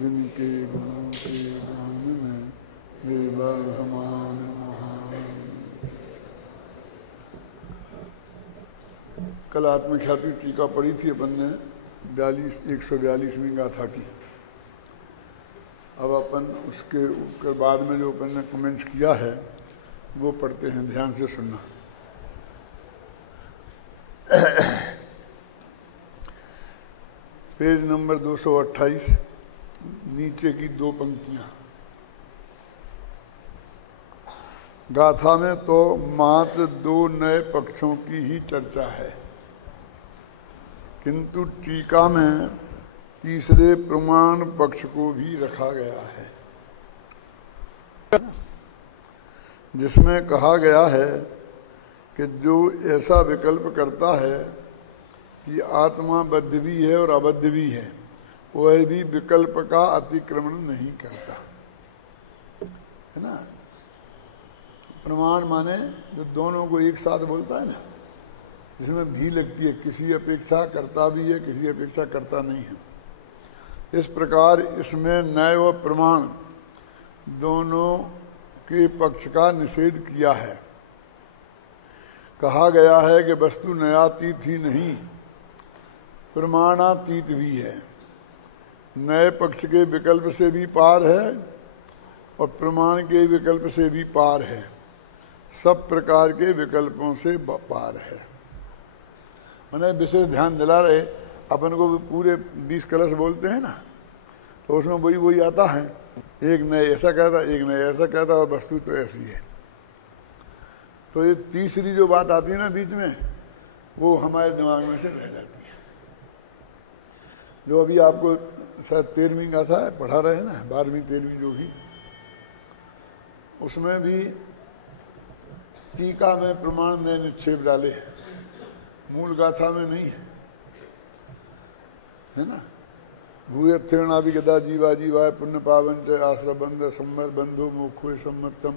जिनके गुणों के गान में वे वर्धमान महान। कल आत्मख्याति टीका पढ़ी थी अपन ने 142वीं गाथा की। अब अपन उसके बाद में जो अपन ने कमेंट्स किया है वो पढ़ते हैं, ध्यान से सुनना। पेज नंबर 228, नीचे की 2 पंक्तियां। गाथा में तो मात्र 2 नए पक्षों की ही चर्चा है, किंतु टीका में तीसरे प्रमाण पक्ष को भी रखा गया है, जिसमें कहा गया है कि जो ऐसा विकल्प करता है कि आत्मा बद्ध भी है और अबद्ध भी है, वह भी विकल्प का अतिक्रमण नहीं करता, है ना। प्रमाण माने जो दोनों को एक साथ बोलता है ना, जिसमें भी लगती है, किसी अपेक्षा करता भी है, किसी अपेक्षा करता नहीं है। इस प्रकार इसमें न्याय व प्रमाण दोनों के पक्ष का निषेध किया है। कहा गया है कि वस्तु न्यायातीत ही नहीं, प्रमाणातीत भी है। नए पक्ष के विकल्प से भी पार है और प्रमाण के विकल्प से भी पार है, सब प्रकार के विकल्पों से पार है। मैंने विशेष ध्यान दिला रहे, अपन को पूरे 20 कलश बोलते हैं ना, तो उसमें वही आता है, एक नए ऐसा कहता, एक नए ऐसा कहता, और वस्तु तो ऐसी है। तो ये तीसरी जो बात आती है ना बीच में, वो हमारे दिमाग में से रह जाती है। जो अभी आपको शायद 13वीं गाथा है पढ़ा रहे हैं ना, 12वीं 13वीं जो भी, उसमें भी टीका में प्रमाण ने निक्षेप डाले, मूल गाथा में नहीं है ना। भूयत्थेणापि गदा जीवा जीवाय पुण्य पावन च आश्रय बंध सम्मत बंधु मोक्षो सम्मतम।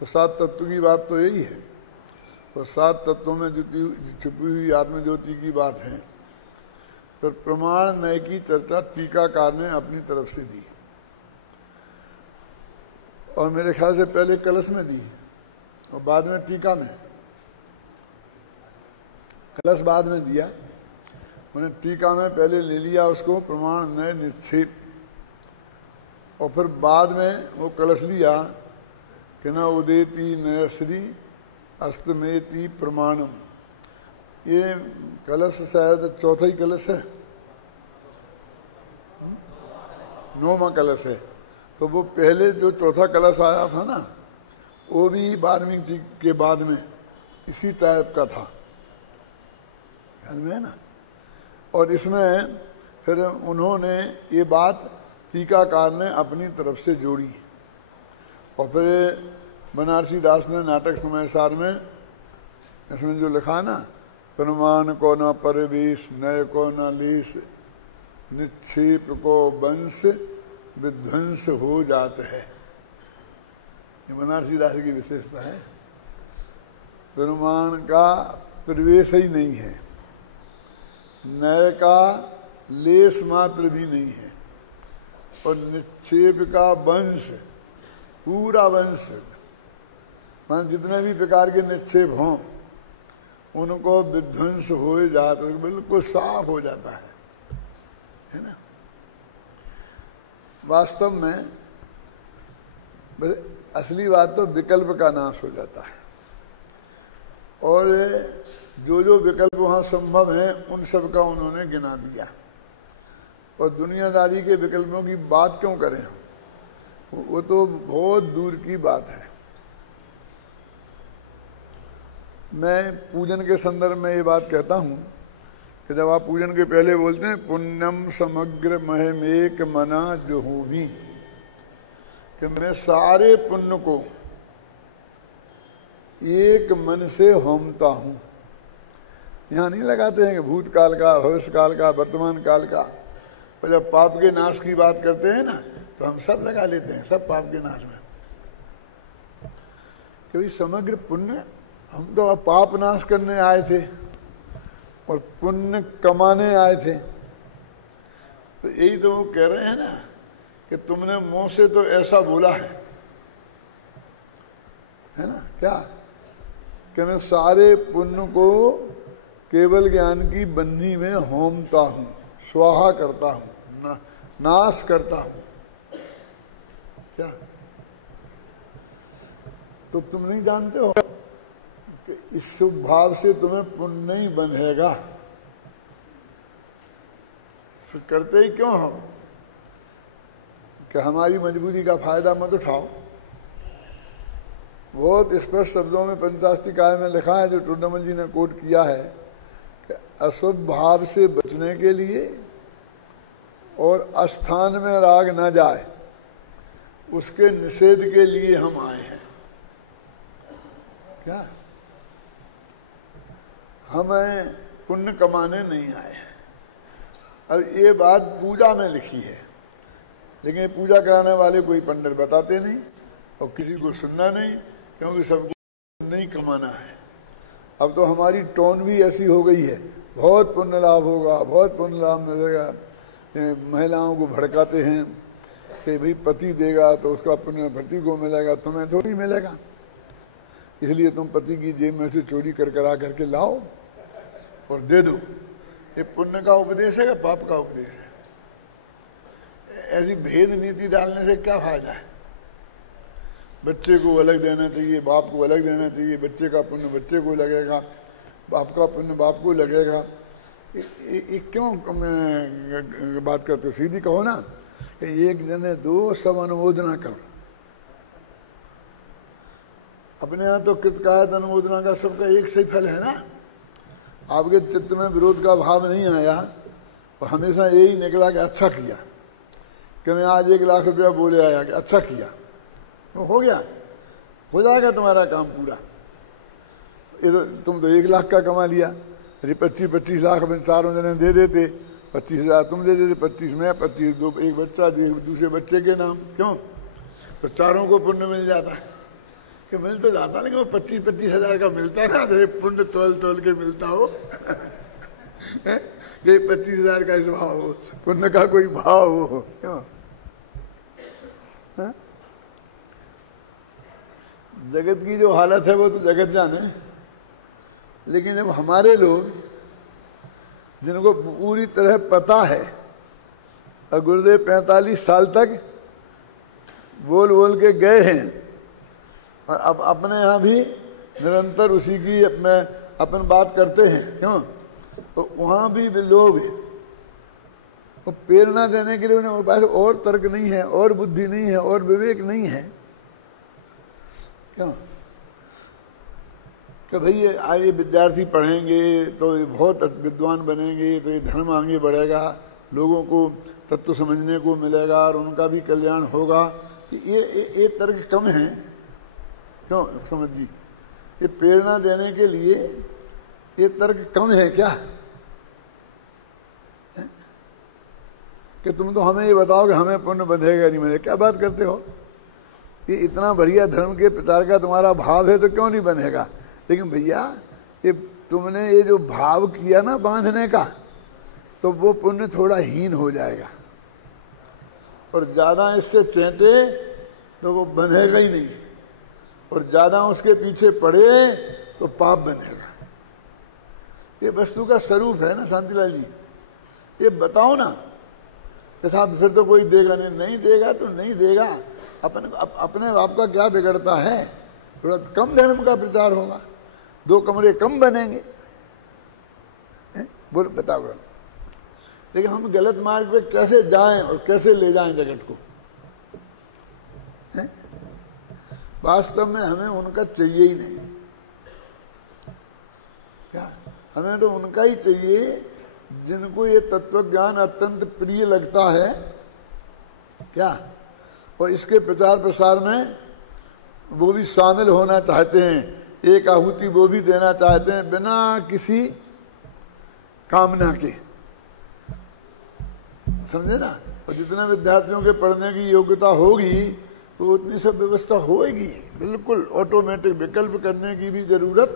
तो 7 तत्व की बात तो यही है, और 7 तत्वों में छुपी हुई आत्मज्योति की बात है। पर प्रमाण नय की चर्चा टीकाकार ने अपनी तरफ से दी, और मेरे ख्याल से पहले कलश में दी और बाद में टीका में। कलश बाद में दिया, उन्हें टीका में पहले ले लिया उसको प्रमाण नय निक्षेप, और फिर बाद में वो कलश लिया कि न उदेति नयश्री अस्तमेति प्रमाणम। ये कलश शायद चौथा ही कलश है, 9वां कलश है। तो वो पहले जो चौथा कलश आया था ना, वो भी 12वीं के बाद में इसी टाइप का था, ख्याल में है ना। और इसमें फिर उन्होंने ये बात टीकाकार ने अपनी तरफ से जोड़ी, और फिर बनारसी दास ने नाटक समय सार में इसमें जो लिखा ना, प्रमाण को न परिवेश नय को न लेश, निक्षेप को वंश विध्वंस हो जाता है। ये बनारसी दास की विशेषता है। प्रमाण का प्रवेश ही नहीं है, नय का लेस मात्र भी नहीं है, और निक्षेप का वंश, पूरा वंश, मान जितने भी प्रकार के निक्षेप हों उनको विध्वंस हो जाता है, बिल्कुल साफ हो जाता है ना। वास्तव में असली बात तो विकल्प का नाश हो जाता है, और जो जो विकल्प वहाँ संभव हैं उन सब का उन्होंने गिना दिया। और दुनियादारी के विकल्पों की बात क्यों करें हम, वो तो बहुत दूर की बात है। मैं पूजन के संदर्भ में ये बात कहता हूँ कि जब आप पूजन के पहले बोलते हैं पुण्यम समग्र महमेक मना जोहूमी, कि मैं सारे पुण्य को एक मन से होमता हूँ। यहाँ नहीं लगाते हैं कि भूतकाल का, भविष्यकाल का, वर्तमान काल का। और जब पाप के नाश की बात करते हैं ना, तो हम सब लगा लेते हैं, सब पाप के नाश में। क्योंकि समग्र पुण्य, हम तो अब पाप नाश करने आए थे और पुण्य कमाने आए थे। तो यही तो वो कह रहे हैं ना कि तुमने मुंह से तो ऐसा बोला है ना, क्या कि मैं सारे पुण्य को केवल ज्ञान की बन्ही में होमता हूं, स्वाहा करता हूं, नाश करता हूं। क्या तो तुम नहीं जानते हो कि इस शुभ भाव से तुम्हें पुण्य नहीं बंधेगा? फिर करते ही क्यों हो कि हमारी मजबूरी का फायदा मत उठाओ। बहुत स्पष्ट शब्दों में पंचास्तिकाय में लिखा है, जो टूडमल जी ने कोट किया है, कि अशुभ भाव से बचने के लिए और अस्थान में राग न जाए उसके निषेध के लिए हम आए हैं। क्या हमें पुण्य कमाने नहीं आए हैं। अब ये बात पूजा में लिखी है, लेकिन पूजा कराने वाले कोई पंडित बताते नहीं और किसी को सुनना नहीं, क्योंकि सबको नहीं कमाना है। अब तो हमारी टोन भी ऐसी हो गई है, बहुत पुण्य लाभ होगा, बहुत पुण्य लाभ मिलेगा। महिलाओं को भड़काते हैं कि भाई पति देगा तो उसका पुण्य पति को मिलेगा, तुम्हें थोड़ी मिलेगा, इसलिए तुम पति की जेब में से चोरी कर करा करके लाओ और दे दो। ये पुण्य का उपदेश है या पाप का उपदेश है? ऐसी भेद नीति डालने से क्या फायदा है? बच्चे को अलग देना चाहिए, बाप को अलग देना चाहिए, बच्चे का पुण्य बच्चे को लगेगा, बाप का पुण्य बाप को लगेगा। ये क्यों बात करते हो? सीधी कहो ना कि एक जने दो सब अनुमोदना करो। अपने यहाँ तो कृतकायत अनुमोदना का सबका एक सही फल है ना। आपके चित्त में विरोध का भाव नहीं आया और हमेशा यही निकला कि अच्छा किया, कि मैं आज 1 लाख रुपया बोले आया कि अच्छा किया, तो हो गया, हो जाएगा तुम्हारा काम पूरा। तुम तो 1 लाख का कमा लिया, यदि 25-25 लाख में चारों जने दे देते, 25,000 तुम दे देते, 25 में, 25 दो, एक बच्चा दूसरे बच्चे के नाम, क्यों? तो चारों को पुण्य मिल जाता है। कि मिल तो जाता, लेकिन वो 25-25 हजार का मिलता है ना, तो पुण्य तोल के मिलता हो। ये 25 हजार का इस भाव हो, पुण्य का कोई भाव हो, क्यों? जगत की जो हालत है वो तो जगत जाने, लेकिन जब हमारे लोग जिनको पूरी तरह पता है और गुरुदेव 45 साल तक बोल बोल के गए हैं और अब अपने यहाँ भी निरंतर उसी की अपन बात करते हैं, क्यों? तो वहाँ भी लोग वो प्रेरणा देने के लिए उन्हें पास और तर्क नहीं है, और बुद्धि नहीं है, और विवेक नहीं है, क्यों? कि भाई ये विद्यार्थी पढ़ेंगे तो ये बहुत विद्वान बनेंगे, तो ये धर्म आगे बढ़ेगा, लोगों को तत्व समझने को मिलेगा और उनका भी कल्याण होगा। ये तर्क कम है, क्यों? समझिए, ये प्रेरणा देने के लिए ये तर्क कम है क्या? कि तुम तो हमें ये बताओ कि हमें पुण्य बंधेगा नहीं बंधेगा, क्या बात करते हो? ये इतना बढ़िया धर्म के प्रचार का तुम्हारा भाव है तो क्यों नहीं बनेगा? लेकिन भैया ये तुमने ये जो भाव किया ना बांधने का, तो वो पुण्य थोड़ा हीन हो जाएगा, और ज्यादा इससे चेंटे तो वो बंधेगा ही नहीं, और ज्यादा उसके पीछे पड़े तो पाप बनेगा। ये वस्तु का स्वरूप है ना शांतिलाल जी, ये बताओ ना कि साहब फिर तो कोई देगा नहीं देगा तो नहीं देगा, अपने आप का क्या बिगड़ता है? थोड़ा कम धर्म का प्रचार होगा, 2 कमरे कम बनेंगे, बोल बताओ। लेकिन हम गलत मार्ग पे कैसे जाएं और कैसे ले जाएं जगत को? वास्तव में हमें उनका चाहिए ही नहीं। क्या हमें तो उनका ही चाहिए जिनको ये तत्व ज्ञान अत्यंत प्रिय लगता है, क्या? और इसके प्रचार प्रसार में वो भी शामिल होना चाहते हैं, एक आहुति वो भी देना चाहते हैं बिना किसी कामना के, समझे ना? और जितने विद्यार्थियों के पढ़ने की योग्यता होगी तो उतनी सब व्यवस्था होएगी, बिल्कुल ऑटोमेटिक, विकल्प करने की भी जरूरत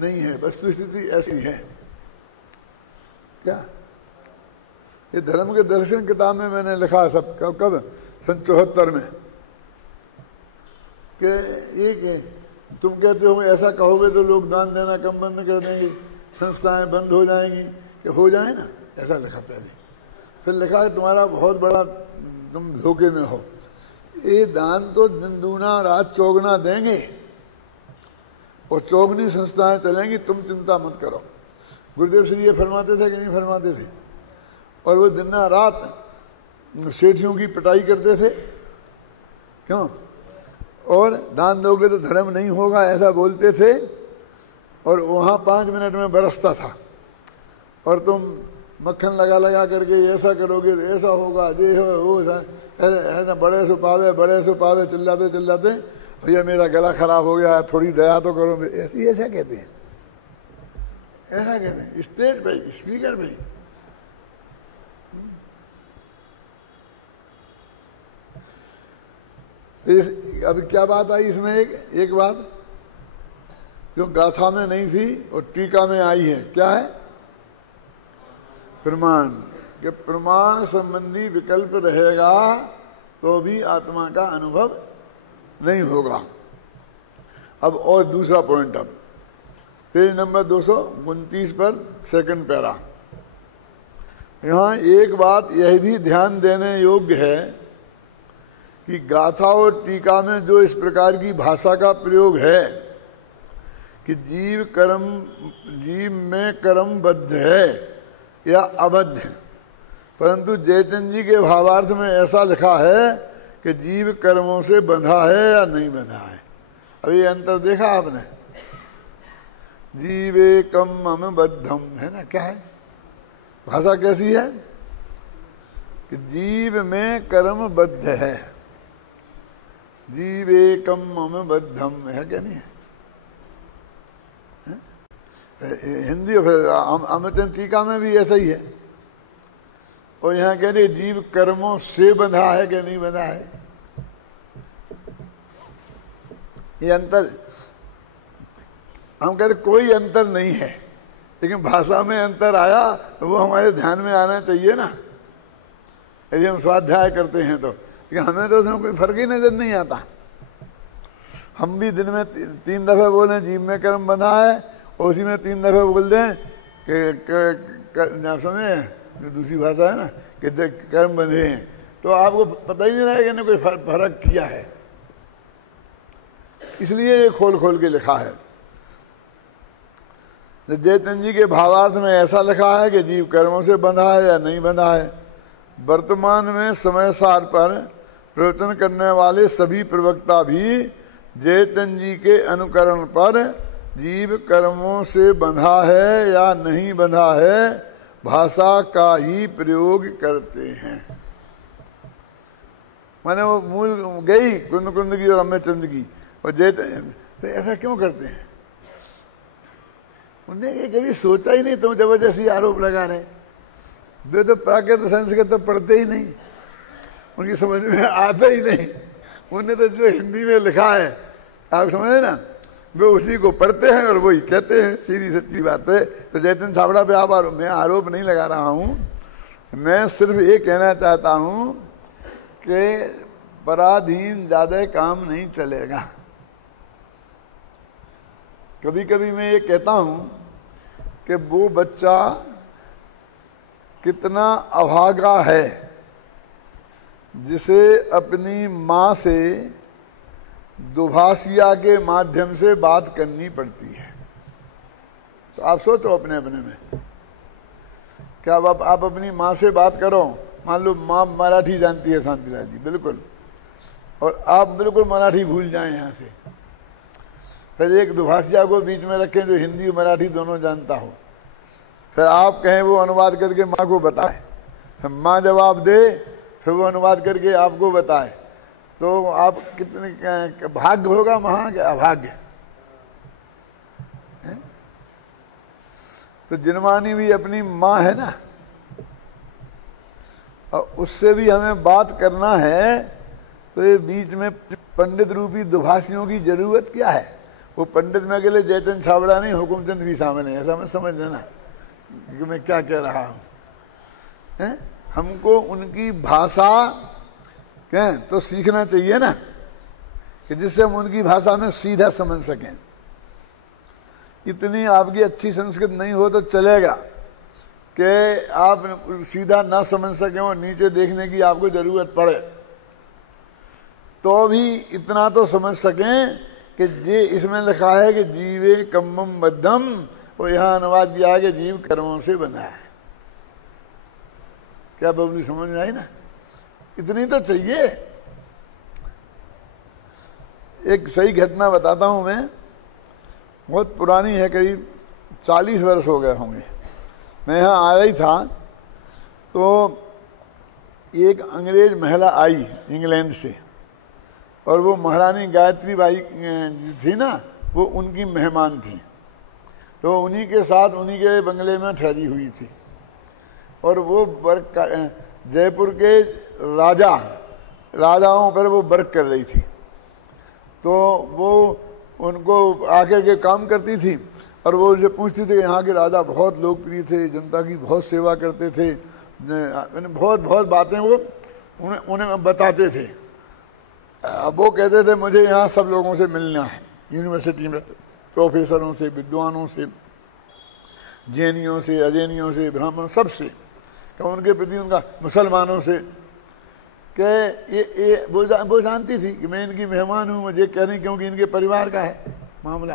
नहीं है। वस्तुस्थिति ऐसी है, क्या? ये धर्म के दर्शन किताब में मैंने लिखा सब। कब 74 में कि एक तुम कहते हो ऐसा कहोगे तो लोग दान देना कम बंद कर देंगे, संस्थाएं बंद हो जाएंगी, कि हो जाए ना, ऐसा लिखा पहले। फिर लिखा कि तुम्हारा बहुत बड़ा तुम धोखे में हो, ये दान तो दिन दूना रात चौगुना देंगे और चौगनी संस्थाएं चलेंगी, तुम चिंता मत करो। गुरुदेव श्री ये फरमाते थे कि नहीं फरमाते थे? और वो दिन रात सेठियों की पिटाई करते थे, क्यों? और दान दोगे तो धर्म नहीं होगा, ऐसा बोलते थे। और वहाँ 5 मिनट में बरसता था, और तुम मक्खन लगा लगा करके ऐसा करोगे तो ऐसा होगा, ये हो वो है ना, बड़े सो पावे चिल्लाते चिल्लाते, भैया मेरा गला खराब हो गया, थोड़ी दया तो करो, ऐसा कहते हैं, ऐसा कहते हैं स्टेज पे, स्पीकर पे। अब क्या बात आई इसमें? एक बात जो गाथा में नहीं थी और टीका में आई है, क्या है? प्रमाण। कि प्रमाण संबंधी विकल्प रहेगा तो भी आत्मा का अनुभव नहीं होगा। अब और दूसरा पॉइंट, अब पेज नंबर 229 पर सेकंड पैरा। यहाँ एक बात यह भी ध्यान देने योग्य है कि गाथा और टीका में जो इस प्रकार की भाषा का प्रयोग है कि जीव में कर्मबद्ध है या अबद्ध है, परंतु जयचंद जी के भावार्थ में ऐसा लिखा है कि जीव कर्मों से बंधा है या नहीं बंधा है। अब ये अंतर देखा आपने? जीवे कम बद्धम है ना, क्या है भाषा? कैसी है कि जीव में कर्मबद्ध है, जीवेकम मम बद्धम है, क्या नहीं है? हिंदी और फिर अमृत टीका में भी ऐसा ही है। और यहाँ कह रहे जीव कर्मों से बंधा है कि नहीं बंधा है, ये अंतर। हम कहते कोई अंतर नहीं है, लेकिन भाषा में अंतर आया तो वो हमारे ध्यान में आना चाहिए ना, यदि हम स्वाध्याय करते हैं तो। हमें तो उसमें कोई फर्क ही नजर नहीं आता। हम भी दिन में 3 दफे बोले जीव में कर्म बंधा है, और उसी में 3 दफे बोल दें कि समय दूसरी भाषा है ना कि कर्म बंधे हैं, तो आपको पता ही नहीं रहेगा कि कोई फर्क किया है। इसलिए ये खोल खोल के लिखा है। जयचंद जी के भावार्थ में ऐसा लिखा है कि जीव कर्मों से बंधा है या नहीं बंधा है। वर्तमान में समय सार पर प्रवचन करने वाले सभी प्रवक्ता भी जयचंद जी के अनुकरण पर जीव कर्मों से बंधा है या नहीं बंधा है भाषा का ही प्रयोग करते हैं। माने वो मूल गई कुंद की और अम्बेचंद की, और जयचंद तो ऐसा क्यों करते हैं? उन्हें कभी सोचा ही नहीं, तुम जबरदस्ती आरोप लगा रहे। वे तो प्राकृत संस्कृत तो पढ़ते ही नहीं, उनकी समझ में आता ही नहीं। उन्हें तो जो हिंदी में लिखा है, आप समझे ना, वे उसी को पढ़ते हैं और वही कहते हैं, सीधी सच्ची बात है। तो जयचंद छाबड़ा पे आप मैं आरोप नहीं लगा रहा हूँ, मैं सिर्फ ये कहना चाहता हूँ कि पराधीन ज्यादा काम नहीं चलेगा। कभी कभी मैं ये कहता हूँ कि वो बच्चा कितना अभागा है जिसे अपनी माँ से दुभाषिया के माध्यम से बात करनी पड़ती है। तो आप सोचो अपने अपने में, क्या आप अपनी माँ से बात करो, मान लो माँ मराठी जानती है शांतिलाल जी बिल्कुल, और आप बिल्कुल मराठी भूल जाएं यहाँ से, फिर एक दुभाषिया को बीच में रखें जो हिंदी और मराठी दोनों जानता हो, फिर आप कहें वो अनुवाद करके माँ को बताए, फिर माँ जवाब दे, फिर वो अनुवाद करके आपको बताए, तो आप कितने भाग्य होगा वहाँ के अभाग्य। तो जिनवानी भी अपनी माँ है ना, और उससे भी हमें बात करना है, तो ये बीच में पंडित रूपी दुभाषियों की जरूरत क्या है? वो पंडित में अकेले जयचंद छाबड़ा नहीं, हुकुमचंद भी सामने है, ऐसा मैं समझ लेना कि मैं क्या कह रहा हूँ। हमको उनकी भाषा कहें तो सीखना चाहिए ना, कि जिससे हम उनकी भाषा में सीधा समझ सकें। इतनी आपकी अच्छी संस्कृत नहीं हो तो चलेगा कि आप सीधा ना समझ सकें और नीचे देखने की आपको जरूरत पड़े, तो भी इतना तो समझ सकें कि ये इसमें लिखा है कि जीवे कम्मम बद्धम, और यहाँ अनुवाद किया है कि जीव कर्मों से बना है। क्या बबली समझ में आई ना? इतनी तो चाहिए। एक सही घटना बताता हूं मैं, बहुत पुरानी है, करीब 40 वर्ष हो गए होंगे। मैं यहाँ आया ही था तो एक अंग्रेज महिला आई इंग्लैंड से, और वो महारानी गायत्री बाई थी ना, वो उनकी मेहमान थी। तो उन्हीं के साथ उन्हीं के बंगले में ठहरी हुई थी, और वो जयपुर के राजाओं पर वो वर्क कर रही थी। तो वो उनको आकर के काम करती थी, और वो उनसे पूछती थी कि यहाँ के राजा बहुत लोकप्रिय थे, जनता की बहुत सेवा करते थे, बहुत बहुत बातें वो उन्हें बताते थे। अब वो कहते थे मुझे यहाँ सब लोगों से मिलना है, यूनिवर्सिटी में प्रोफेसरों से, विद्वानों से, जैनियों से, अजैनियों से, ब्राह्मणों, सबसे, कि उनके प्रति उनका, मुसलमानों से, कि ये वो जानती थी कि मैं इनकी मेहमान हूँ, मुझे कह रही क्योंकि इनके परिवार का है मामला।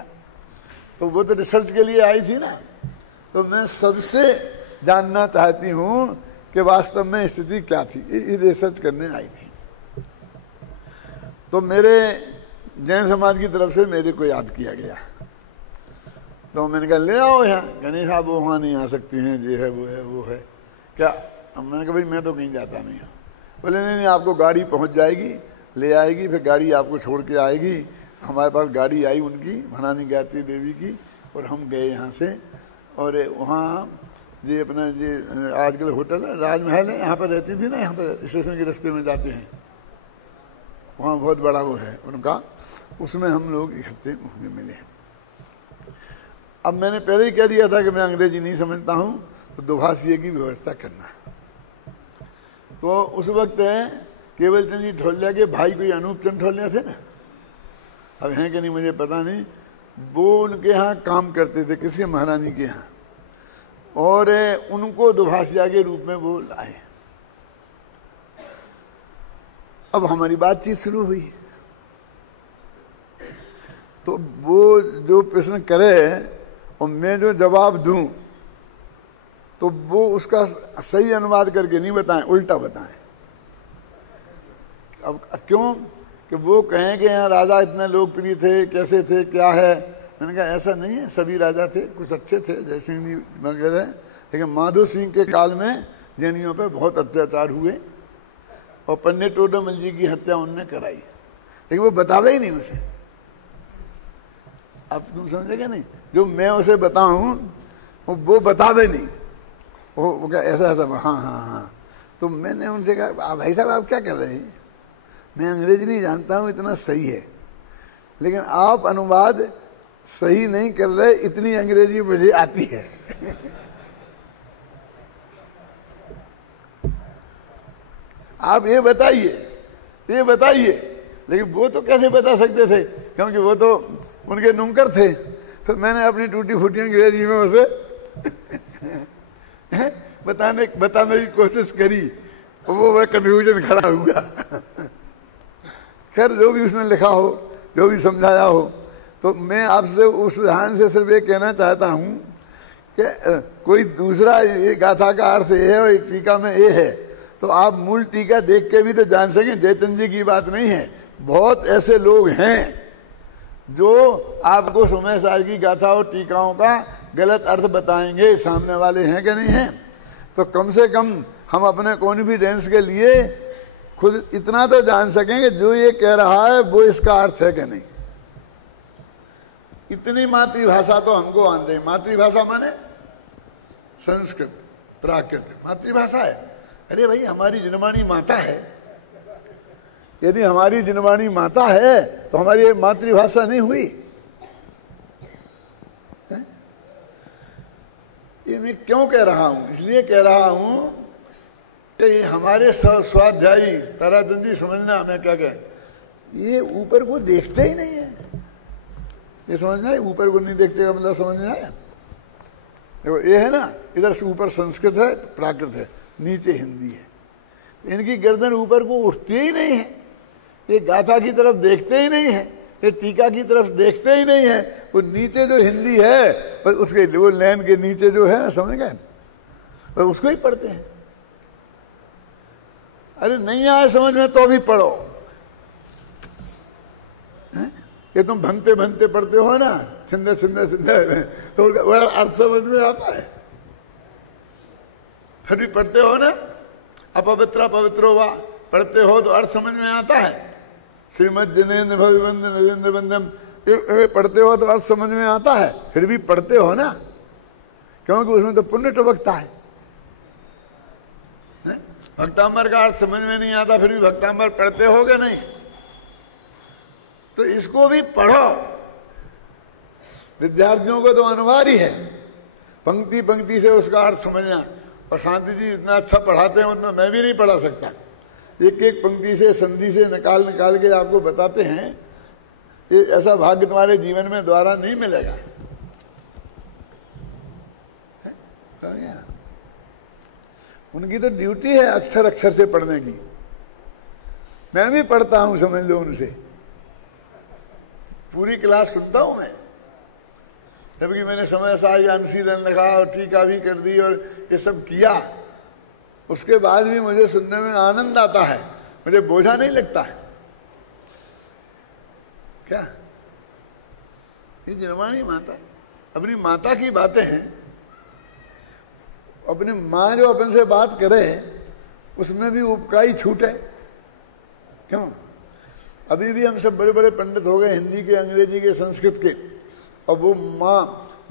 तो वो तो रिसर्च के लिए आई थी ना, तो मैं सबसे जानना चाहती हूँ कि वास्तव में स्थिति क्या थी, ये रिसर्च करने आई थी। तो मेरे जैन समाज की तरफ से मेरे को याद किया गया, तो मैंने कहा ले आओ यहाँ। गणेश साहब वो वहाँ नहीं आ सकती हैं, ये है वो है वो है क्या। मैंने कहा भाई मैं तो कहीं जाता नहीं हूँ। बोले नहीं, आपको गाड़ी पहुँच जाएगी, ले आएगी, फिर गाड़ी आपको छोड़ के आएगी। हमारे पास गाड़ी आई उनकी, महारानी गायत्री देवी की, और हम गए यहाँ से। और वहाँ ये अपना ये आजकल होटल है, राजमहल है, यहाँ पर रहती थी ना, यहाँ पर स्टेशन के रास्ते में जाते हैं, वहाँ बहुत बड़ा वो है उनका, उसमें हम लोग इकट्ठे मिले। अब मैंने पहले ही कह दिया था कि मैं अंग्रेजी नहीं समझता हूँ, तो दुभाषीय की व्यवस्था करना। तो उस वक्त केवल चंद जी ढोलिया के भाई कोई अनूप चंद ढोलिया थे ना, अब हैं कि नहीं मुझे पता नहीं, वो उनके यहाँ काम करते थे, किसके, महारानी के यहाँ, और उनको दुभाषिया के रूप में वो लाए। अब हमारी बातचीत शुरू हुई, तो वो जो प्रश्न करे और मैं जो जवाब दूं, तो वो उसका सही अनुवाद करके नहीं बताएं, उल्टा बताएं। अब क्यों कि वो कहें कि यहाँ राजा इतने लोकप्रिय थे, कैसे थे, क्या है। मैंने कहा ऐसा नहीं है, सभी राजा थे, कुछ अच्छे थे, जय सिंह जी वगैरह, लेकिन माधो सिंह के काल में जैनियों पर बहुत अत्याचार हुए, और पंडित टोडरमल जी की हत्या उनने कराई, लेकिन वो बतावे ही नहीं उसे। अब तुम समझेगा नहीं, जो मैं उसे बताऊं वो बतावे नहीं, वो क्या ऐसा ऐसा, हाँ हाँ हाँ। तो मैंने उनसे कहा भाई साहब आप क्या कर रहे हैं, मैं अंग्रेजी नहीं जानता हूँ, इतना सही है, लेकिन आप अनुवाद सही नहीं कर रहे, इतनी अंग्रेजी मुझे आती है। आप ये बताइए, लेकिन वो तो कैसे बता सकते थे, क्योंकि वो तो उनके नौकर थे। तो मैंने अपनी टूटी फूटी अंग्रेजी में उसे बताने की कोशिश करी, वो कन्फ्यूजन खड़ा हुआ। खैर जो भी उसने लिखा हो, जो भी समझाया हो, तो मैं आपसे उस उदाहरण से सिर्फ ये कहना चाहता हूँ कि कोई दूसरा ये गाथा का अर्थ ये है और टीका में ये है, तो आप मूल टीका देख के भी तो जान सकें। जयचंद जी की बात नहीं है, बहुत ऐसे लोग हैं जो आपको सुमेर सार की गाथा और टीकाओं का गलत अर्थ बताएंगे, सामने वाले हैं कि नहीं हैं। तो कम से कम हम अपने कॉन्फिडेंस के लिए खुद इतना तो जान सकेंगे जो ये कह रहा है वो इसका अर्थ है कि नहीं। इतनी मातृभाषा तो हमको आते हैं। मातृभाषा माने संस्कृत, प्राकृत मातृभाषा है। अरे भाई हमारी जनवाणी माता है, यदि हमारी जनवाणी माता है तो हमारी मातृभाषा नहीं हुई। ये मैं क्यों कह रहा हूं, इसलिए कह रहा हूं तो ये हमारे स्वाध्यायी ताराचंद जी समझना हमें क्या कहें, ये ऊपर को देखते ही नहीं है। ये समझना है, ऊपर को नहीं देखते का मतलब समझना है। देखो ये है ना, इधर से ऊपर संस्कृत है, प्राकृत है, नीचे हिंदी है। इनकी गर्दन ऊपर को उठती ही नहीं है, ये गाथा की तरफ देखते ही नहीं है, ये टीका की तरफ देखते ही नहीं है। वो नीचे जो हिंदी है, पर उसके वो लाइन के नीचे जो है, समझ गए, पर उसको ही पढ़ते हैं। अरे नहीं आए समझ में तो भी पढ़ो। ये तुम भनते भनते पढ़ते हो ना, छिंदे छिंदे छिंदे, तो वह अर्थ समझ में आता है। फिर भी पढ़ते हो ना, अपवित्र पवित्रो वा, पढ़ते हो तो अर्थ समझ में आता है। श्रीमद जनेन्द्र भविबंद नरेंद्र बंदम, पढ़ते हो तो अर्थ समझ में आता है। फिर भी पढ़ते हो ना, क्योंकि उसमें तो पुण्य टपकता है। भक्तांबर का अर्थ समझ में नहीं आता, फिर भी भक्तांबर पढ़ते होगे नहीं? तो इसको भी पढ़ो। विद्यार्थियों को तो अनिवार्य है पंक्ति पंक्ति से उसका अर्थ समझना। और शांति जी इतना अच्छा पढ़ाते हैं, उतना मैं भी नहीं पढ़ा सकता। एक एक पंक्ति से, संधि से निकाल निकाल के आपको बताते हैं। ये ऐसा भाग्य तुम्हारे जीवन में द्वारा नहीं मिलेगा। उनकी तो ड्यूटी है अक्षर अक्षर से पढ़ने की। मैं भी पढ़ता हूं, समझ लो, उनसे पूरी क्लास सुनता हूं मैं। जबकि मैंने समय सारी अनुशीलन लिखा और टीका भी कर दी और ये सब किया, उसके बाद भी मुझे सुनने में आनंद आता है, मुझे बोझा नहीं लगता है। क्या ये जर्मानी माता, अपनी माता की बातें हैं। अपनी माँ जो अपन से बात करे उसमें भी उपकाई छूट है। क्यों? अभी भी हम सब बड़े बड़े पंडित हो गए, हिंदी के, अंग्रेजी के, संस्कृत के, और वो माँ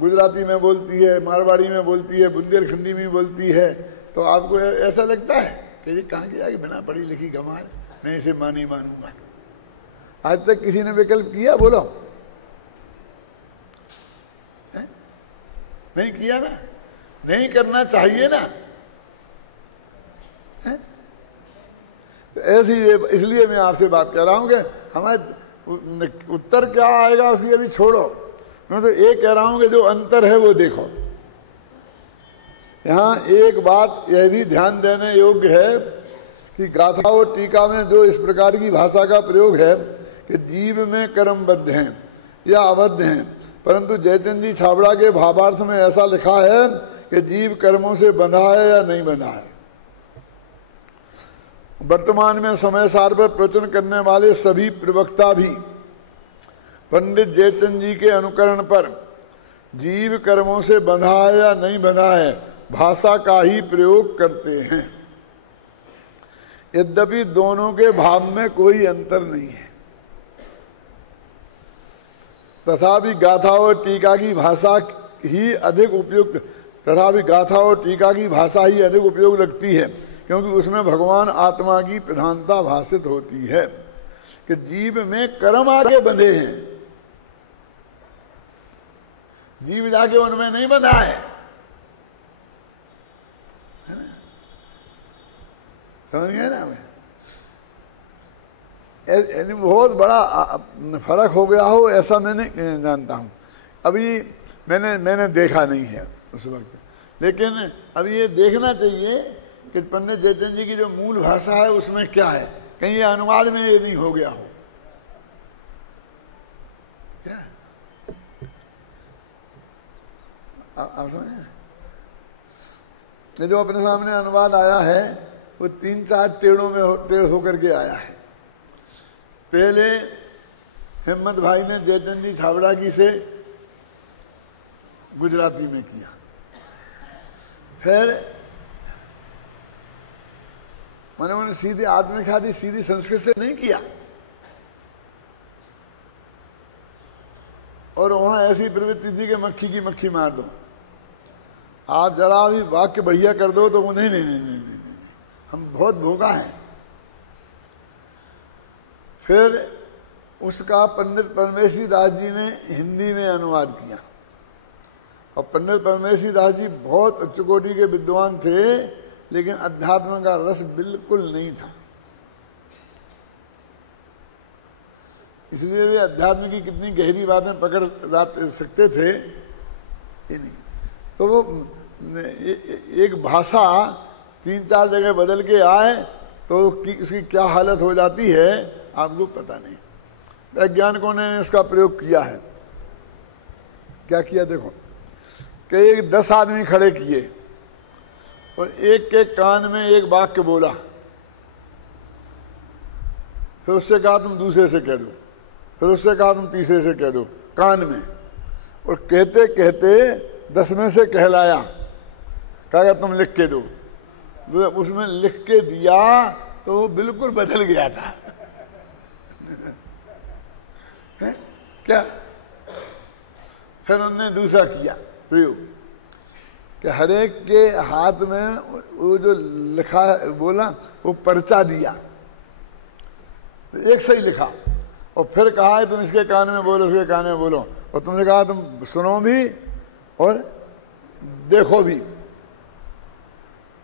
गुजराती में बोलती है, मारवाड़ी में बोलती है, बुंदेलखंडी में बोलती है। तो आपको ऐसा लगता है कि ये कहाँ की जाके बिना पढ़ी लिखी गंवार, मैं इसे मां नहीं मानूंगा। आज तक किसी ने विकल्प किया? बोलो, नहीं किया ना, नहीं करना चाहिए ना। ऐसी, इसलिए मैं आपसे बात कर रहा हूं कि हमारे उत्तर क्या आएगा उसकी अभी छोड़ो। मैं तो ये कह रहा हूं कि जो अंतर है वो देखो। यहाँ एक बात यह भी ध्यान देने योग्य है कि गाथा और टीका में जो इस प्रकार की भाषा का प्रयोग है कि जीव में कर्मबद्ध हैं या अबद्ध हैं, परंतु जयचंद जी छाबड़ा के भावार्थ में ऐसा लिखा है कि जीव कर्मों से बंधा है या नहीं बंधा है। वर्तमान में समय सार पर प्रवचन करने वाले सभी प्रवक्ता भी पंडित जयचंद जी के अनुकरण पर जीव कर्मों से बंधा है या नहीं बंधा है भाषा का ही प्रयोग करते हैं। यद्यपि दोनों के भाव में कोई अंतर नहीं है, तथापि गाथा और टीका की भाषा ही अधिक उपयुक्त, तथापि गाथा और टीका की भाषा ही अधिक उपयोग लगती है, क्योंकि उसमें भगवान आत्मा की प्रधानता भाषित होती है कि जीव में कर्म आगे बंधे हैं, जीव जाके उनमें नहीं बंधा है। समझ गए ना? हमें बहुत बड़ा फर्क हो गया हो ऐसा मैं नहीं जानता हूँ। अभी मैंने देखा नहीं है उस वक्त, लेकिन अभी ये देखना चाहिए कि पंडित जयचंद जी की जो मूल भाषा है उसमें क्या है, कहीं ये अनुवाद में ये नहीं हो गया हो। क्या आप समझे? ये जो अपने सामने अनुवाद आया है वो 3-4 टेढ़ होकर के आया है। पहले हिम्मत भाई ने जयचंद जी छाबड़ा की से गुजराती में किया, फिर मैंने सीधी आत्मख्याति सीधी संस्कृत से नहीं किया, और वहां ऐसी प्रवृत्ति थी कि मक्खी की मक्खी मार दो, आप जरा भी वाक्य बढ़िया कर दो तो वो नहीं नहीं नहीं नहीं, नहीं, नहीं। हम बहुत भोगा हैं। फिर उसका पंडित परमेश्वरी दास जी ने हिंदी में अनुवाद किया, और पंडित परमेश्वरी दास जी बहुत उच्च कोटि के विद्वान थे, लेकिन अध्यात्म का रस बिल्कुल नहीं था। इसलिए वे अध्यात्म की कितनी गहरी बातें पकड़ सकते थे ये नहीं। तो वो एक भाषा 3-4 जगह बदल के आए तो उसकी क्या हालत हो जाती है आपको पता नहीं। वैज्ञानिकों ने इसका प्रयोग किया है। क्या किया देखो कि एक 10 आदमी खड़े किए और एक के कान में एक वाक्य बोला, फिर उससे कहा तुम दूसरे से कह दो, फिर उससे कहा तुम तीसरे से कह दो कान में, और कहते कहते 10वें से कहलाया, कहा तुम लिख के दो। तो उसमें लिख के दिया तो वो बिल्कुल बदल गया था। क्या फिर उन्होंने दूसरा किया प्रयोग कि हर एक के हाथ में वो जो लिखा बोला वो पर्चा दिया, एक सही लिखा और फिर कहा तुम इसके कान में बोलो, उसके कान में बोलो, और तुमने कहा तुम सुनो भी और देखो भी।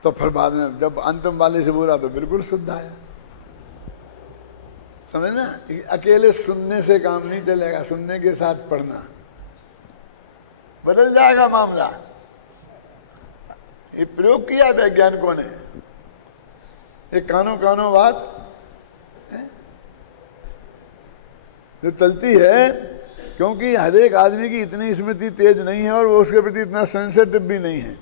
तो फिर बाद में जब अंतिम वाले से बोला तो बिल्कुल शुद्ध आया। समझना, अकेले सुनने से काम नहीं चलेगा, सुनने के साथ पढ़ना, बदल जाएगा मामला। ये प्रयोग किया वैज्ञानिकों ने, ये कानों कानों बात जो चलती है, क्योंकि हर एक आदमी की इतनी स्मृति तेज नहीं है और वो उसके प्रति इतना सेंसिटिव भी नहीं है,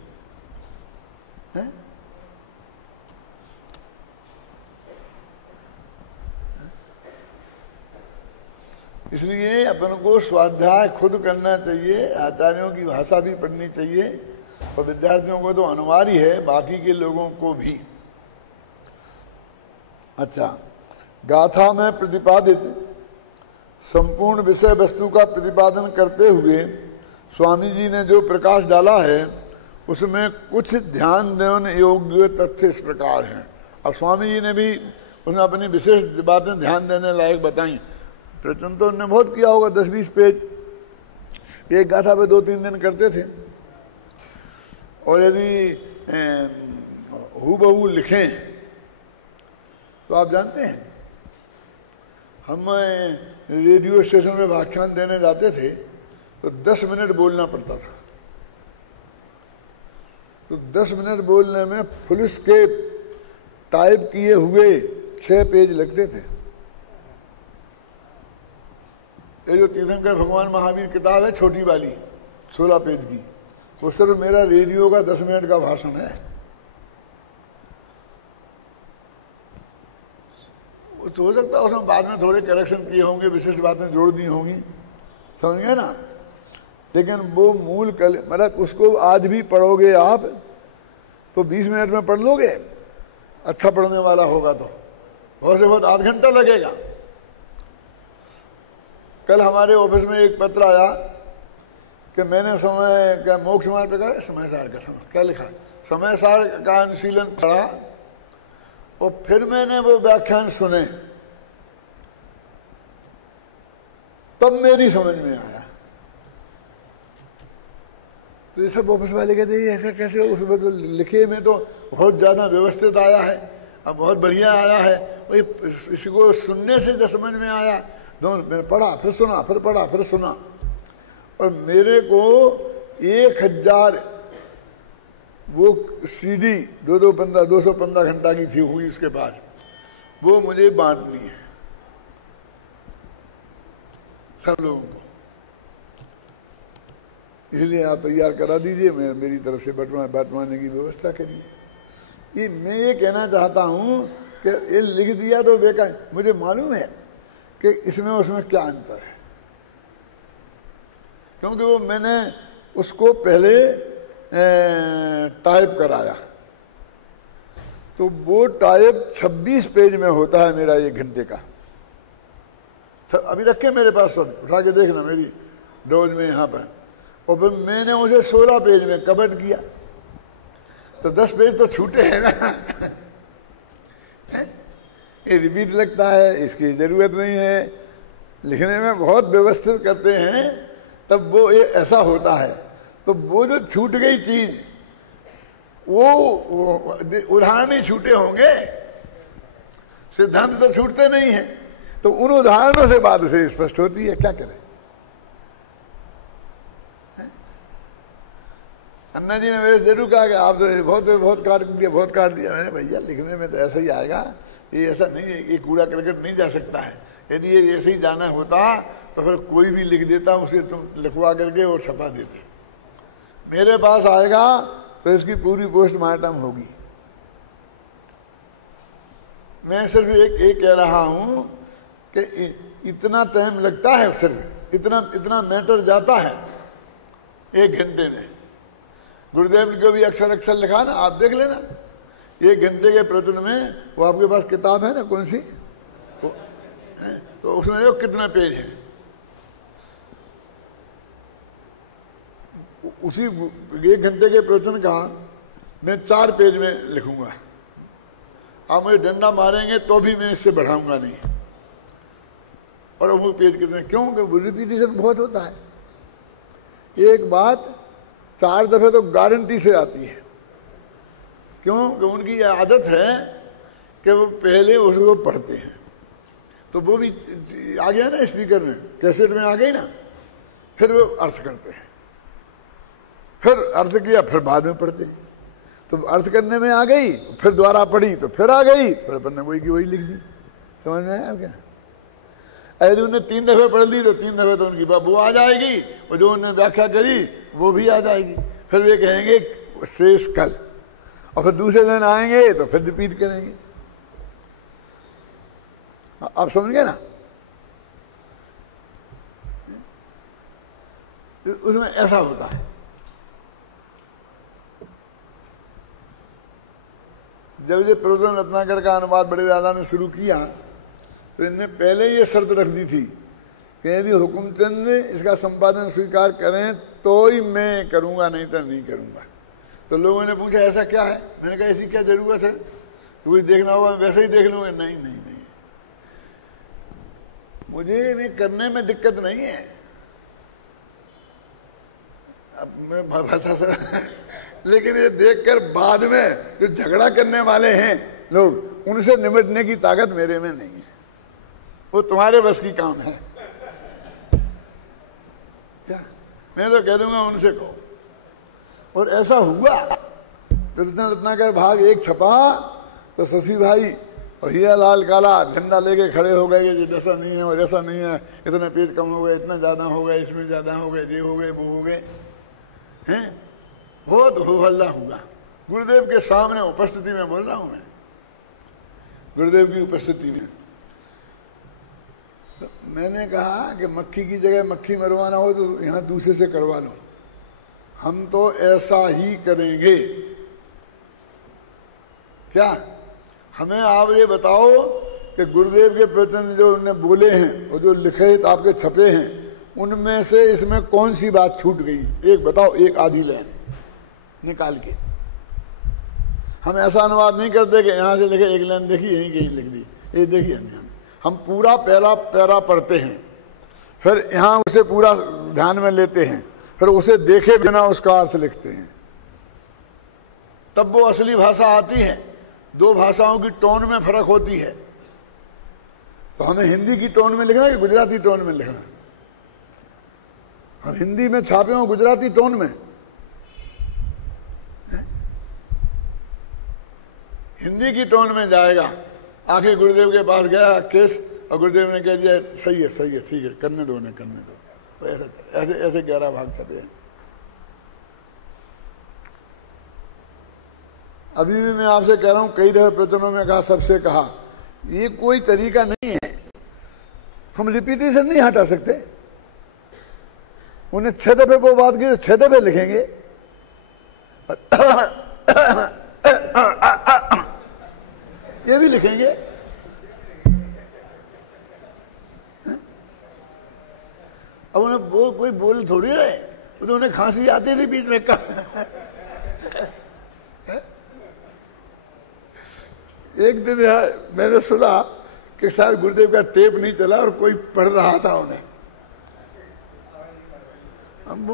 इसलिए अपन को स्वाध्याय खुद करना चाहिए, आचार्यों की भाषा भी पढ़नी चाहिए और विद्यार्थियों को तो अनिवार्य है, बाकी के लोगों को भी। अच्छा, गाथा में प्रतिपादित संपूर्ण विषय वस्तु का प्रतिपादन करते हुए स्वामी जी ने जो प्रकाश डाला है उसमें कुछ ध्यान देने योग्य तथ्य इस प्रकार हैं। अब स्वामी जी ने भी उसमें अपनी विशेष बातें ध्यान देने लायक बताई। प्रचन तो उन्होंने बहुत किया होगा, 10-20 पेज एक गाथा पे 2-3 दिन करते थे। और यदि हूबहू लिखें तो आप जानते हैं हम रेडियो स्टेशन पे व्याख्यान देने जाते थे तो 10 मिनट बोलना पड़ता था। तो 10 मिनट बोलने में फुल स्केप टाइप किए हुए 6 पेज लगते थे। ये जो तीर्थंकर भगवान महावीर किताब है छोटी वाली 16 पेज की, वो सिर्फ मेरा रेडियो का 10 मिनट का भाषण है। तो हो सकता है उसमें बाद में थोड़े करेक्शन किए होंगे, विशिष्ट बातें जोड़ दी होंगी, समझ गए ना। लेकिन वो मूल मतलब उसको आज भी पढ़ोगे आप तो 20 मिनट में पढ़ लोगे, अच्छा पढ़ने वाला होगा तो बहुत से बहुत आध घंटा लगेगा। कल हमारे ऑफिस में एक पत्र आया कि मैंने समय का मोक्ष मार्ग पे कहा समय सार का समय क्या लिखा, समय सार का अनुशीलन पढ़ा और फिर मैंने वो व्याख्यान सुने तब मेरी समझ में आया। तो ये सब ऑफिस वाले कहते हैं ऐसा कैसे हो, उसमें तो लिखे में तो बहुत ज़्यादा व्यवस्थित आया है, अब बहुत बढ़िया आया है, वही इसको सुनने से जब समझ में आया दोनों मैंने पढ़ा फिर सुना, फिर पढ़ा फिर सुना, और मेरे को 1000 वो सीडी 215 घंटा की थी हुई उसके पास, वो मुझे बांटनी है सब लोगों को। इसलिए आप तैयार करा दीजिए, मैं मेरी तरफ से बांटवाने की व्यवस्था करिए। ये मैं ये कहना चाहता हूँ कि ये लिख दिया तो बेकार, मुझे मालूम है कि इसमें उसमें क्या अंतर है, क्योंकि वो मैंने उसको पहले टाइप कराया, तो वो टाइप 26 पेज में होता है मेरा 1 घंटे का। अभी रखे मेरे पास, सब उठा के देखना मेरी डोज में यहाँ पर। और फिर मैंने उसे 16 पेज में कवर किया, तो 10 पेज तो छूटे हैं ना। ये रिपीट लगता है, इसकी जरूरत नहीं है, लिखने में बहुत व्यवस्थित करते हैं तब वो ये ऐसा होता है। तो वो जो छूट गई चीज वो उदाहरण ही छूटे होंगे, सिद्धांत तो छूटते नहीं है। तो उन उदाहरणों से बात उसे स्पष्ट होती है, क्या करें। अन्ना जी ने मेरे जरूर कहा कि आप तो बहुत काट दिया। मैंने भैया लिखने में तो ऐसा ही आएगा, ये ऐसा नहीं है, ये कूड़ा करकट नहीं जा सकता है। यदि ये ऐसे ही जाना होता तो फिर कोई भी लिख देता, उसे तुम लिखवा करके और छपा देते। मेरे पास आएगा तो इसकी पूरी पोस्टमार्टम होगी। मैं सिर्फ एक कह रहा हूं कि इतना टाइम लगता है, सिर्फ इतना मैटर जाता है 1 घंटे में। गुरुदेव को भी अक्षर अक्षर लिखा ना, आप देख लेना 1 घंटे के प्रवचन में। वो आपके पास किताब है ना, कौन सी, तो उसमें देखो कितना पेज है। उसी 1 घंटे के प्रवचन का मैं 4 पेज में लिखूंगा। आप मुझे डंडा मारेंगे तो भी मैं इससे बढ़ाऊंगा नहीं। और वो पेज कितने, क्योंकि रिपीटिशन बहुत होता है। एक बात 4 दफे तो गारंटी से आती है। क्योंकि उनकी ये आदत है कि वो पहले उसको पढ़ते हैं, तो वो भी आ गया ना स्पीकर में, कैसेट में आ गई ना, फिर वो अर्थ करते हैं, फिर अर्थ किया, फिर बाद में पढ़ते हैं। तो अर्थ करने में आ गई, फिर दोबारा पढ़ी तो फिर आ गई, फिर अपन ने वही की वही लिख दी। समझ में आया क्या? यदि उन्हें 3 दफे पढ़ ली तो 3 दफे तो उनकी वो आ जाएगी, और जो उन्होंने व्याख्या करी वो भी आ जाएगी। फिर वे कहेंगे शेष कल, और फिर दूसरे दिन आएंगे तो फिर रिपीट करेंगे। आप समझ गए ना? उसमें ऐसा होता है। जब ये प्रवचन रत्नाकर का अनुवाद बड़े दादा ने शुरू किया तो इनने पहले ये शर्त रख दी थी कि यदि हुकुमचंद इसका संपादन स्वीकार करें तो ही मैं करूंगा, नहीं तो नहीं करूंगा। तो लोगों ने पूछा ऐसा क्या है? मैंने कहा ऐसी क्या जरूरत है, कोई देखना होगा वैसे ही देख लूंगा। नहीं नहीं नहीं, मुझे भी करने में दिक्कत नहीं है। अब मैं भाषा से लेकिन ये देखकर बाद में जो झगड़ा करने वाले हैं लोग, उनसे निपटने की ताकत मेरे में नहीं है। वो तुम्हारे बस की काम है क्या? मैं तो कह दूंगा उनसे कहो। और ऐसा हुआ। रत्नाकर भाग 1 छपा तो शशि भाई और हीरा लाल काला झंडा लेके खड़े हो गए कि जैसा नहीं है और ऐसा नहीं है, इतने पेज कम हो गए, इतना ज्यादा हो गए, इसमें ज्यादा हो गए, ये हो गए, वो हो गए हैं। बहुत हो हल्ला हुआ गुरुदेव के सामने, उपस्थिति में बोल रहा हूं मैं, गुरुदेव की उपस्थिति में। तो मैंने कहा कि मक्खी की जगह मक्खी मरवाना हो तो यहां दूसरे से करवा लो, हम तो ऐसा ही करेंगे। क्या हमें आप ये बताओ कि गुरुदेव के प्रवचन जो उन्होंने बोले हैं और जो लिखे आपके छपे हैं, उनमें से इसमें कौन सी बात छूट गई? एक बताओ, एक आधी लाइन निकाल के। हम ऐसा अनुवाद नहीं करते कि यहां से लिखे 1 लाइन देखी यहीं कहीं लिख दी, ये देखिए। हम पूरा पहला पैरा पढ़ते हैं, फिर यहां उसे पूरा ध्यान में लेते हैं, फिर उसे देखे बिना उसका अर्थ लिखते हैं, तब वो असली भाषा आती है। 2 भाषाओं की टोन में फर्क होती है। तो हमें हिंदी की टोन में लिखना है कि गुजराती टोन में लिखना है? हम हिंदी में छापे हो गुजराती टोन में, हिंदी की टोन में जाएगा। आके गुरुदेव के पास गया केस, और गुरुदेव ने कह दिया सही है सही है, ठीक है, करने दो उन्हें, करने दो। तो ऐसे ऐसे 11 भाग छपे हैं। अभी भी मैं आपसे कह रहा हूं, कई दफे प्रवचनों में कहा, सबसे कहा, ये कोई तरीका नहीं है। हम रिपीटेशन नहीं हटा सकते। उन्हें 6 दफे वो बात की तो 6 दफे लिखेंगे। ये भी लिखेंगे। अब उन्हें कोई बोल थोड़ी रहे, तो उन्हें खांसी आती थी बीच में। एक दिन मैंने सुना कि शायद गुरुदेव का टेप नहीं चला और कोई पढ़ रहा था उन्हें।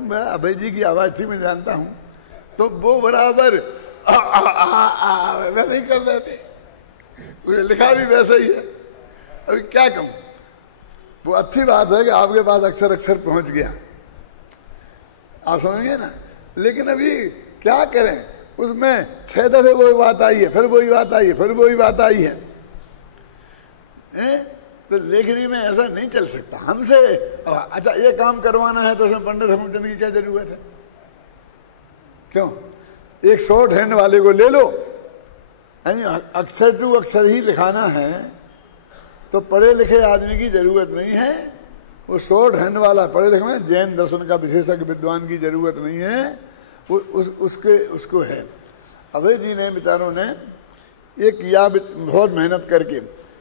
मैं अभय जी की आवाज थी, मैं जानता हूं। तो वो बराबर वैसे ही कर रहे थे, मुझे लिखा भी वैसा ही है। अभी क्या कहूं, वो अच्छी बात है कि आपके पास अक्षर अक्षर पहुंच गया, आप समझेंगे ना। लेकिन अभी क्या करें, उसमें 6 दफे वही बात आई है, फिर वही बात आई है, फिर वही बात आई है। तो लेखनी में ऐसा नहीं चल सकता हमसे। अच्छा ये काम करवाना है तो उसमें पंडित हेमचंद की क्या जरूरत है? क्यों? एक शॉर्ट हैंड वाले को ले लो, यानी अक्षर टू अक्षर ही लिखाना है तो पढ़े लिखे आदमी की जरूरत नहीं है। वो शॉर्ट हैंड वाला पढ़े लिखे में जैन दर्शन का विशेषज्ञ विद्वान की जरूरत नहीं है, वो उसको है। अभय जी ने बेचारों ने ये किया बहुत मेहनत करके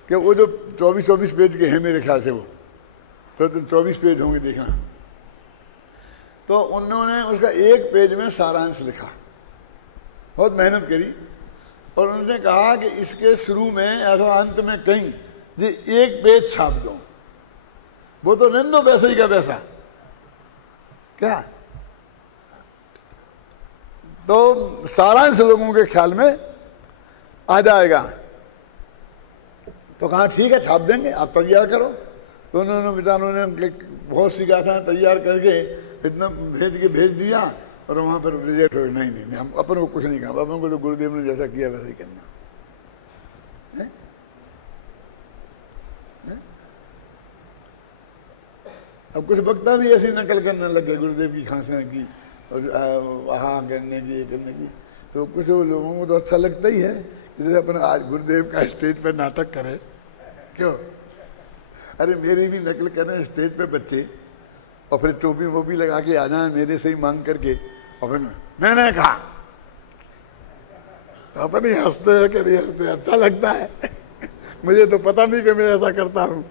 कि वो जो 24-24 पेज के हैं मेरे ख्याल से, वो फिर तो 24 पेज होंगे देखना, तो उन्होंने उसका एक पेज में सारांश लिखा, बहुत मेहनत करी। और उन्होंने कहा कि इसके शुरू में अथवा अंत में कहीं ये एक पेज छाप दो, वो तो रहने दो वैसे ही का वैसा, क्या तो सारांश लोगों के ख्याल में आ जाएगा। तो कहा ठीक है छाप देंगे, आप तैयार करो। तो उन्होंने बेचारों ने बहुत सी गाथा तैयार करके इतना भेज दिया, और वहां पर रिजेक्ट हो। नहीं हम अपन को कुछ नहीं कहा, अपन को तो गुरुदेव ने जैसा किया वैसा ही करना है? अब कुछ वक्ता भी ऐसी नकल करने लगे गुरुदेव की खांसने की और हाँ करने की, ये करने की। तो कुछ लोगों को तो अच्छा लगता ही है, जैसे अपन आज गुरुदेव का स्टेज पर नाटक करे। क्यों? अरे मेरी भी नकल करें स्टेज पे बच्चे, और फिर टोपी वोपी लगा के आ जाए मेरे से ही मांग करके, और फिर मैंने कहा तो अपन ही हंसते हैं कि नहीं हंसते, अच्छा लगता है। मुझे तो पता नहीं कि मैं ऐसा करता हूँ,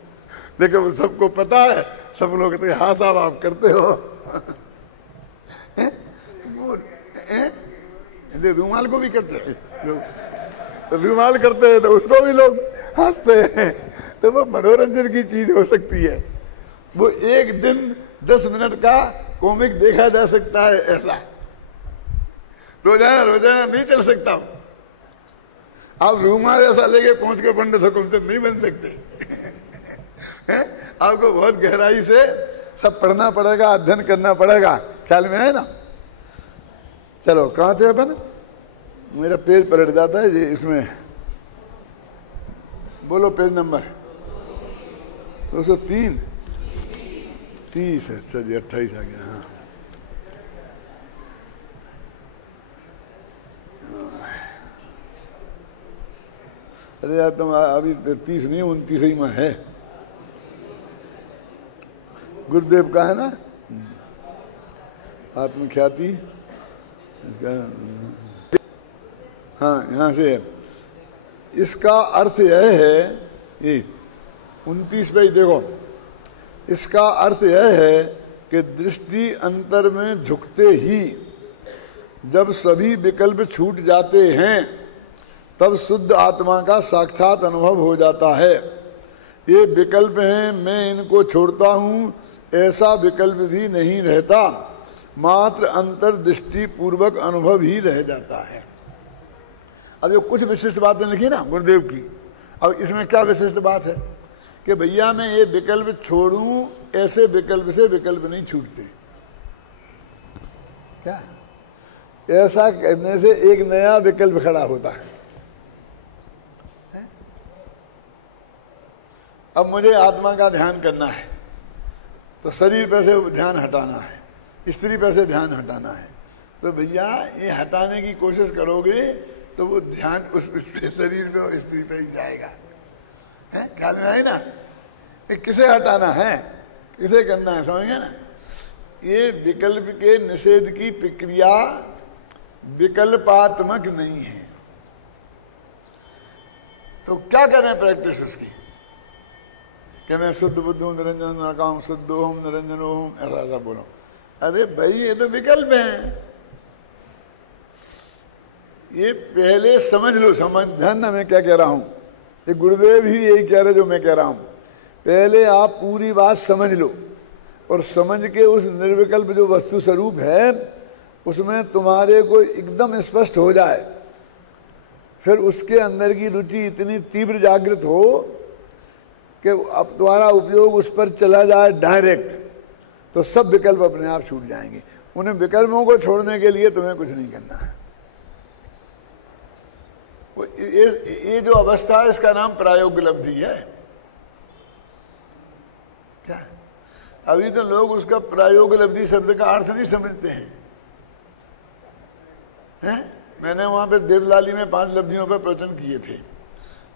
लेकिन सबको पता है, सब लोग कहते हैं हाँ साहब आप करते हो। रुमाल को भी करते हैं लोग, रुमाल करते हैं तो उसको भी लोग हंसते हैं। तो वो मनोरंजन की चीज हो सकती है, वो एक दिन 10 मिनट का कॉमिक देखा जा सकता है, ऐसा रोजाना नहीं चल सकता। आप रुमाल ऐसा लेके पहुंच के पंडित हुकुमचंद नहीं बन सकते। आपको बहुत गहराई से सब पढ़ना पड़ेगा, अध्ययन करना पड़ेगा, ख्याल में है ना। चलो कहां थे अपन? मेरा पेज पलट जाता है जी इसमें, बोलो पेज नंबर 203 30 है। अच्छा जी 28 आ गया। हाँ अरे यार तुम अभी 30 नहीं 29 ही में है, गुरुदेव का है ना आत्मख्याति। हाँ यहाँ से इसका अर्थ यह है, ये 29 पे देखो, इसका अर्थ यह है कि दृष्टि अंतर में झुकते ही जब सभी विकल्प छूट जाते हैं तब शुद्ध आत्मा का साक्षात अनुभव हो जाता है। ये विकल्प हैं, मैं इनको छोड़ता हूँ, ऐसा विकल्प भी नहीं रहता, मात्र अंतर्दृष्टि पूर्वक अनुभव ही रह जाता है। अब ये कुछ विशिष्ट बातें लिखी ना गुरुदेव की, अब इसमें क्या विशिष्ट बात है कि भैया मैं ये विकल्प छोड़ूं, ऐसे विकल्प से विकल्प नहीं छूटते। क्या ऐसा करने से एक नया विकल्प खड़ा होता है। अब मुझे आत्मा का ध्यान करना है तो शरीर पर से ध्यान हटाना है, स्त्री पर से ध्यान हटाना है, तो भैया ये हटाने की कोशिश करोगे तो वो ध्यान उस शरीर पे और स्त्री पे ही जाएगा। है ख्याल में आए ना? किसे हटाना है, किसे करना है, समझिए ना। ये विकल्प के निषेध की प्रक्रिया विकल्पात्मक नहीं है। तो क्या करें प्रैक्टिस उसकी कि मैं शुद्ध बुद्ध हूं, निरंजन नाकाम शुद्ध ओम निरंजन ओम, ऐसा बोलो। अरे भाई ये तो विकल्प है, ये पहले समझ लो। समझ ध्यान ना मैं क्या कह रहा हूं, ये गुरुदेव ही यही कह रहे जो मैं कह रहा हूं। पहले आप पूरी बात समझ लो और समझ के उस निर्विकल्प जो वस्तु स्वरूप है उसमें तुम्हारे को एकदम स्पष्ट हो जाए फिर उसके अंदर की रुचि इतनी तीव्र जागृत हो कि अब तुम्हारा उपयोग उस पर चला जाए डायरेक्ट, तो सब विकल्प अपने आप छूट जाएंगे। उन्हें विकल्पों को छोड़ने के लिए तुम्हें कुछ नहीं करना है। ये जो अवस्था है इसका नाम प्रायोग्य लब्धि है। क्या है? अभी तो लोग उसका प्रायोग्य लब्धि शब्द का अर्थ नहीं समझते हैं। मैंने वहां पे देवलाली में 5 लब्धियों पर प्रवचन किए थे,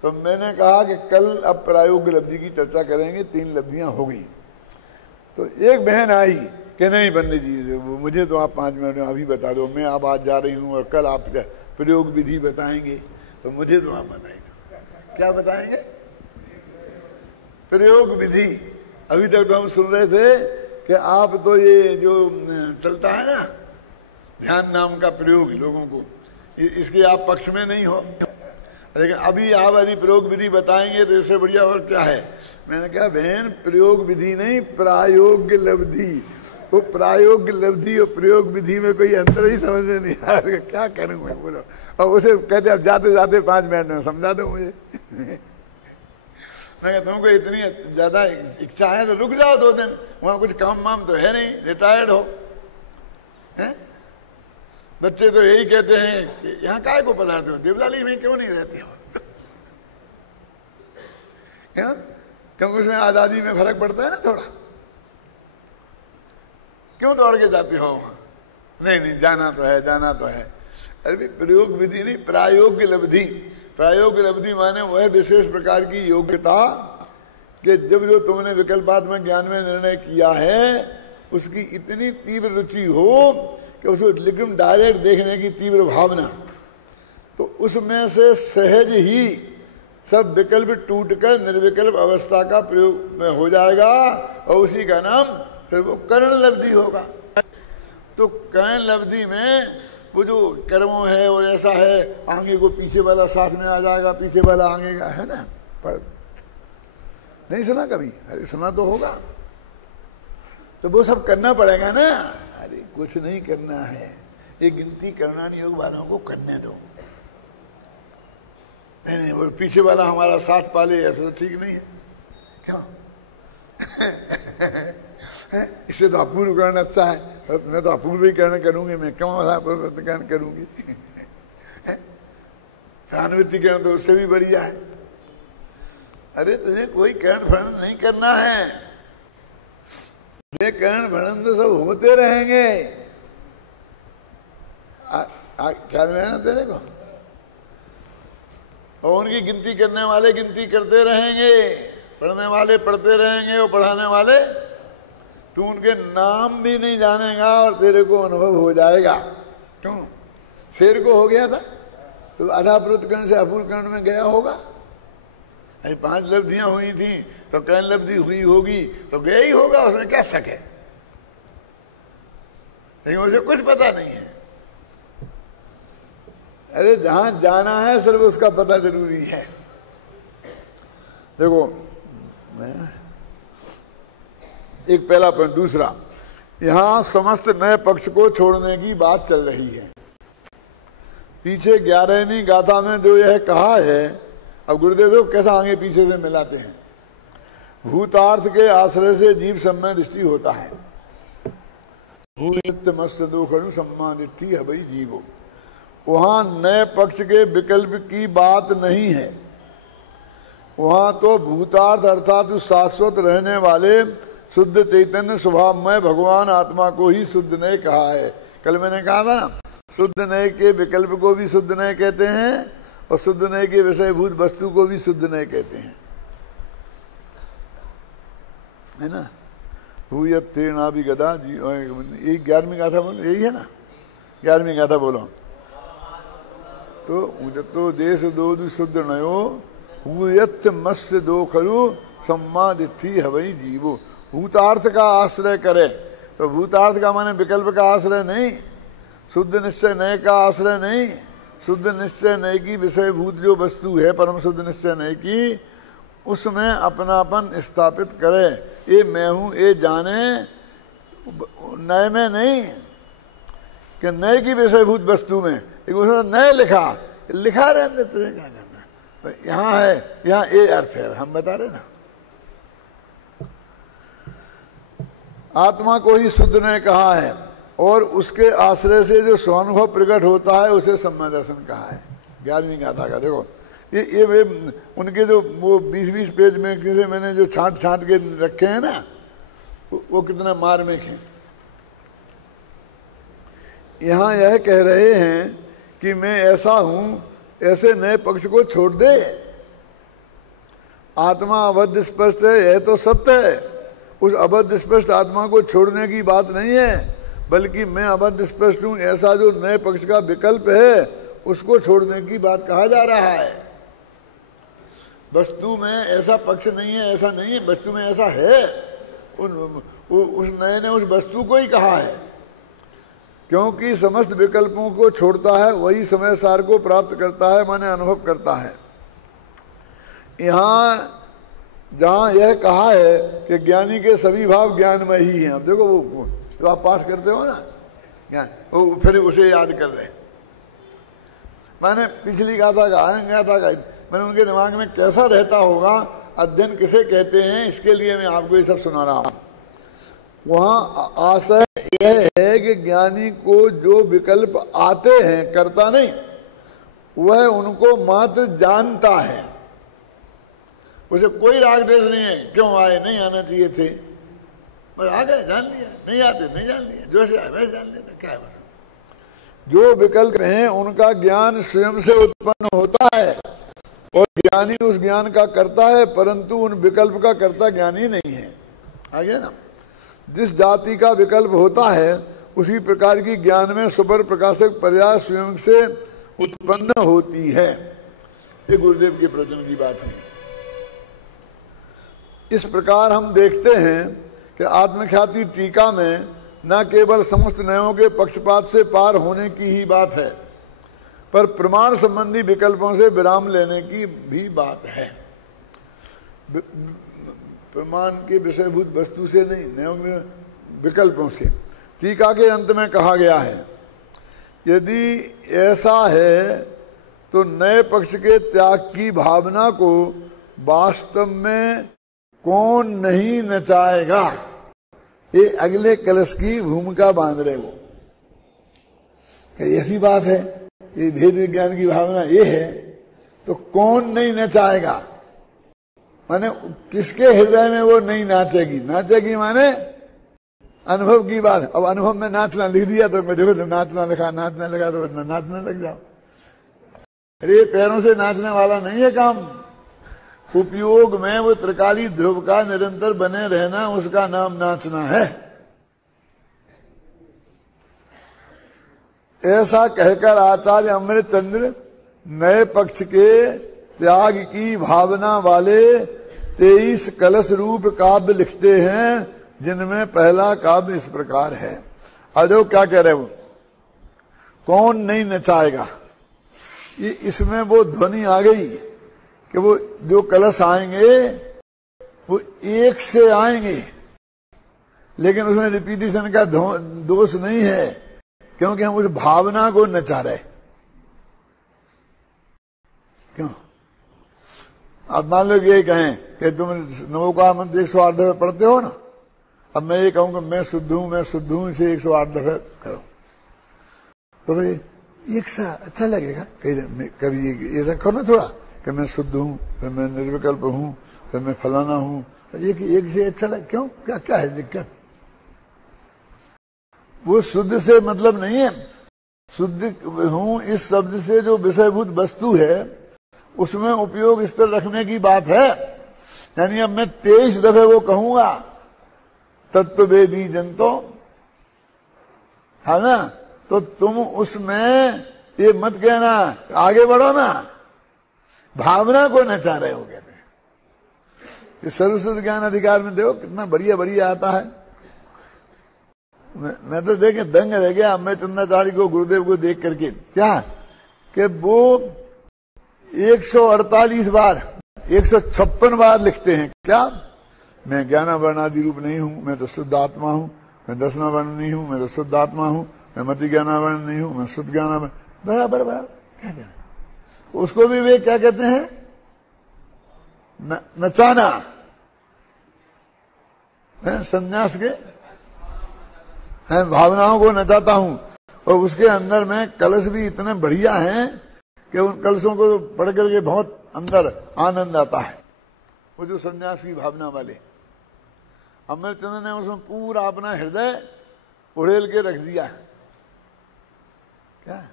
तो मैंने कहा कि कल अब प्रायोग्य लब्धि की चर्चा करेंगे, 3 लब्धियां हो गई। तो एक बहन आई कि नहीं पंडित जी, मुझे तो आप 5 मिनट में अभी बता दो, मैं अब आज जा रही हूँ और कल आप प्रयोग विधि बताएंगे, तो मुझे तो आप बताएंगे। क्या बताएंगे? प्रयोग विधि। अभी तक तो हम सुन रहे थे कि आप तो ये जो चलता है ना ध्यान नाम का प्रयोग लोगों को, इसके आप पक्ष में नहीं हो, लेकिन अभी आप यदि प्रयोग विधि बताएंगे तो इससे बढ़िया और क्या है। मैंने कहा बहन, प्रयोग विधि नहीं, प्रायोग्य लब्धि। वो प्रायोग्य लब्धि और प्रयोग विधि में कोई अंतर ही समझ में नहीं आ रहा। क्या करूं मैं, बोलो। और उसे कहते अब जाते जाते 5 मिनट में समझा दो मुझे। मैं कहता तुमको इतनी ज्यादा इच्छा है तो रुक जाओ 2 दिन, वहां कुछ काम वाम तो है नहीं, रिटायर्ड हो। है? बच्चे तो यही कहते हैं कि यहाँ काय को पधारते हो, देवलाली में क्यों नहीं रहते हो? क्यों? क्योंकि उसमें आजादी में फर्क पड़ता है ना थोड़ा। क्यों दौड़ के जाते हो वहां? नहीं जाना तो है, जाना तो है। अरे प्रयोग विधि नहीं, प्रायोग्य लब्धि। प्रायोग्य लब्धि माने वह विशेष प्रकार की योग्यता कि जब जो तुमने विकल्पात्मक ज्ञान में निर्णय किया है उसकी इतनी तीव्र रुचि हो कि उसको लेकिन डायरेक्ट देखने की तीव्र भावना, तो उसमें से सहज ही सब विकल्प टूटकर निर्विकल्प अवस्था का प्रयोग में हो जाएगा और उसी का नाम फिर वो कर्ण लब्धि होगा। तो कर्ण लब्धि में वो जो कर्मों है वो ऐसा है, आगे को पीछे वाला साथ में आ जाएगा, पीछे वाला आगे का, है ना। पर नहीं सुना कभी? अरे सुना तो होगा। तो वो सब करना पड़ेगा ना। अरे कुछ नहीं करना है, ये गिनती करना नहीं, योग वालों को करने दो। नहीं वो पीछे वाला हमारा साथ पाले, ऐसा तो ठीक नहीं है। क्यों? इससे तो अपूर्व करण अच्छा है, मैं तो अपूर्व ही करण करूंगी, मैं क्यों अपूर्व करण करूंगी? अनुवृत्ति करण तो उससे भी बढ़िया है। अरे तुझे कोई करण भरण नहीं करना है, ये करण भरण तो सब होते रहेंगे। ख्याल में है ना तेरे को? और उनकी गिनती करने वाले गिनती करते रहेंगे, पढ़ने वाले पढ़ते रहेंगे और पढ़ाने वाले, तू उनके नाम भी नहीं जानेगा और तेरे को अनुभव हो जाएगा। क्यों? शेर को हो गया था तो अधाप्रुत कर्ण से अपूर्व कर्ण में गया होगा। अरे 5 लब्धियां हुई थी तो कर्ण लब्धि हुई होगी तो गया ही होगा, उसमें क्या शक है। लेकिन उसे कुछ पता नहीं है। अरे जहां जाना है सिर्फ उसका पता जरूरी है। देखो एक पहला पॉइंट। दूसरा, यहां समस्त नए पक्ष को छोड़ने की बात चल रही है। पीछे 11वीं गाथा में जो यह कहा है, अब गुरुदेव देखो कैसा आगे पीछे से मिलाते हैं। भूतार्थ के आश्रय से जीव सम्य दृष्टि होता है। भूत मस्त दोखणु सम्मानिष्टि है भाई जीवो। वहां नए पक्ष के विकल्प की बात नहीं है। वहां तो भूतार्थ अर्थात शाश्वत रहने वाले शुद्ध चैतन्य स्वभावमय भगवान आत्मा को ही शुद्ध नय कहा है। कल मैंने कहा था ना, शुद्ध नय के विकल्प को भी शुद्ध नय कहते हैं और शुद्ध नय के विषयभूत वस्तु को भी शुद्ध नय कहते हैं, है ना। भूयत तीर्णा भी गदा जी, यही 11वीं गाथा बोलो, यही है ना 11वीं गाथा बोलो। तो देश दो शुद्ध नयो भूयत मत्स्य दो खरु सम्मादिष्टि हवई जीवो। भूतार्थ का आश्रय करे तो भूतार्थ का माने विकल्प का आश्रय नहीं, शुद्ध निश्चय नय का आश्रय नहीं, शुद्ध निश्चय नय की विषयभूत जो वस्तु है परम शुद्ध निश्चय नय की, उसमें अपनापन स्थापित करे। ये मैं हूं ये जाने, नय में नहीं कि नय की विषयभूत वस्तु में, उसमें नय लिखा लिखा रहने तुझे क्या करना, तो यहाँ है, यहाँ ये अर्थ है, हम बता रहे ना। आत्मा को ही शुद्ध ने कहा है और उसके आश्रय से जो स्वानुभव प्रकट होता है उसे सम्यक दर्शन कहा है। 11वीं गाथा का देखो, ये वे उनके जो वो 20-20 पेज में किसे मैंने जो छांट के रखे हैं ना, वो कितना मार्मिक है। यहाँ यह कह रहे हैं कि मैं ऐसा हूं, ऐसे नए पक्ष को छोड़ दे। आत्मा अबद्ध स्पष्ट है, यह तो सत्य है। उस अबद्ध स्पष्ट आत्मा को छोड़ने की बात नहीं है, बल्कि मैं अबद्ध स्पष्ट हूं, ऐसा जो नए पक्ष का विकल्प है उसको छोड़ने की बात कहा जा रहा है। वस्तु में ऐसा पक्ष नहीं है, ऐसा नहीं है, वस्तु में ऐसा है। उस नए ने उस वस्तु को ही कहा है, क्योंकि समस्त विकल्पों को छोड़ता है वही समय सार को प्राप्त करता है, माने अनुभव करता है। यहाँ जहाँ यह कहा है कि ज्ञानी के सभी भाव ज्ञानमय ही हैं, अब देखो वो तो आप पाठ करते हो ना ज्ञान, वो फिर उसे याद कर रहे। मैंने पिछली गाथा का मैंने उनके दिमाग में कैसा रहता होगा, अध्ययन किसे कहते हैं, इसके लिए मैं आपको ये सब सुना रहा हूँ। वहाँ आशय यह है कि ज्ञानी को जो विकल्प आते हैं, करता नहीं, वह उनको मात्र जानता है। उसे कोई राग द्वेष नहीं है, क्यों आए, नहीं आना चाहिए थे, बस आ गए, जान लिया, नहीं आते नहीं जान लिया, जो से आए वैसे जान लेते, क्या है। जो विकल्प हैं उनका ज्ञान स्वयं से उत्पन्न होता है और ज्ञानी उस ज्ञान का करता है, परंतु उन विकल्प का कर्ता ज्ञानी नहीं है। आगे ना, जिस जाति का विकल्प होता है उसी प्रकार की ज्ञान में सुपर प्रकाशक पर्याय स्वयं से उत्पन्न होती है। ये गुरुदेव के प्रवचन की बात है। इस प्रकार हम देखते हैं कि आत्मख्याति टीका में न केवल समस्त नयों के पक्षपात से पार होने की ही बात है, पर प्रमाण संबंधी विकल्पों से विराम लेने की भी बात है। प्रमाण के विषयभूत वस्तु से नहीं, नयों में विकल्पों से। टीका के अंत में कहा गया है, यदि ऐसा है तो नए पक्ष के त्याग की भावना को वास्तव में कौन नहीं नचाएगा। ये अगले कलश की भूमिका बांध रहे वो, ऐसी बात है, ये भेद विज्ञान की भावना ये है, तो कौन नहीं नचाएगा, माने किसके हृदय में वो नहीं नाचेगी। नाचेगी माने अनुभव की बात। अब अनुभव में नाचना लिख दिया तो मैं देखो तो नाचना लिखा, नाचना लगा तो नाचने लग जाओ। अरे पैरों से नाचने वाला नहीं है काम। उपयोग में वो त्रिकाली ध्रुव का निरंतर बने रहना, उसका नाम नाचना है। ऐसा कहकर आचार्य अमृतचंद्र नए पक्ष के त्याग की भावना वाले 23 कलश रूप काव्य लिखते हैं, जिनमें पहला काव्य इस प्रकार है। अजो क्या कह रहे वो, कौन नहीं नचाएगा। ये इसमें वो ध्वनि आ गई कि वो जो कलश आएंगे वो एक से आएंगे, लेकिन उसमें रिपीटिशन का दोष नहीं है, क्योंकि हम उस भावना को नचा रहे। क्यों? अब मान लो ये कहें कि तुम नमो का मंत्र 108 दफे पढ़ते हो ना, अब मैं ये कहूं कि मैं शुद्ध हूं इसे 108 दफे करो, तो भाई एक सा अच्छा लगेगा। कभी ये रखो ना थोड़ा कि मैं शुद्ध हूं, फिर मैं निर्विकल्प हूं, फिर मैं फलाना हूं, एक से अच्छा लगे। क्यों, क्या क्या है दिक्कत? वो शुद्ध से मतलब नहीं है। शुद्ध हूं इस शब्द से जो विषयभूत वस्तु है उसमें उपयोग इस तरह रखने की बात है। यानी अब मैं 23 दफे वो कहूंगा तत्ववेदी जनतो, है ना, तो तुम उसमें ये मत कहना, आगे बढ़ो ना, भावना को नचा रहे हो। कहते हैं ये सर्वश्रुत ज्ञान अधिकार में देखो कितना बढ़िया बढ़िया आता है। मैं तो देखे दंग रह गया अम्बे चंद्राचार्य को, गुरुदेव को देख करके, क्या कि वो 148 बार 156 बार लिखते हैं। क्या मैं ज्ञाना वर्णादि रूप नहीं हूं, मैं तो शुद्ध आत्मा हूं। मैं दसना वर्ण नहीं हूं, मैं तो शुद्ध आत्मा हूं। मैं मति ज्ञाना वर्ण नहीं हूं, मैं शुद्ध ज्ञाना वर्ण। बराबर क्या कहना, उसको भी वे क्या कहते हैं? नचाना है, संन्यास के है, भावनाओं को नचाता हूं। और उसके अंदर में कलश भी इतने बढ़िया हैं कि उन कलशों को पढ़ करके बहुत अंदर आनंद आता है। वो जो संन्यास की भावना वाले, अमृतचंद्र ने उसमें पूरा अपना हृदय उड़ेल के रख दिया है। क्या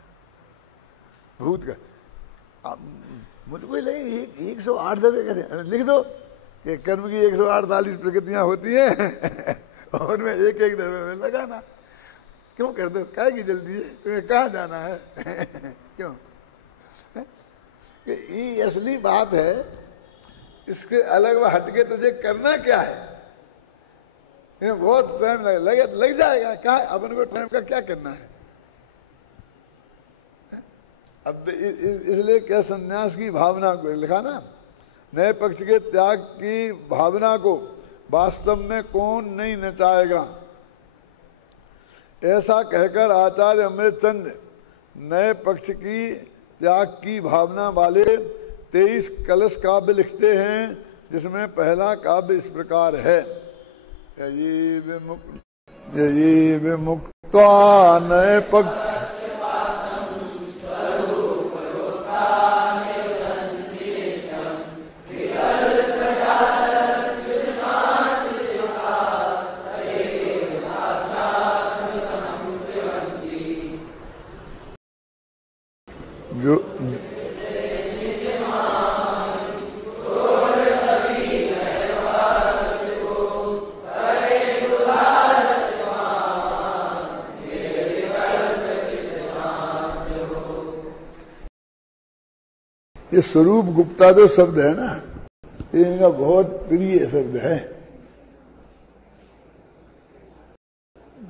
भूत का मुझको लगे 108 दफे कैसे लिख दो कि कर्म की 148 प्रकृतियां होती हैं और मैं एक एक दफे में लगाना। क्यों कर दो, काय की जल्दी है, तुम्हें कहाँ जाना है क्यों? ये असली बात है। इसके अलग व हटके तुझे करना क्या है? बहुत टाइम लग जाएगा। क्या अपन को टाइम का क्या करना है? अब इसलिए क्या संन्यास की भावना को लिखा ना, नए पक्ष के त्याग की भावना को वास्तव में कौन नहीं नचाएगा। ऐसा कहकर आचार्य अमृतचंद्र नए पक्ष की त्याग की भावना वाले 23 कलश काव्य लिखते हैं, जिसमें पहला काव्य इस प्रकार है। यही विमुक्त्वा नए पक्ष जो ये स्वरूप गुप्ता जो शब्द है ना, ये इनका बहुत प्रिय शब्द है।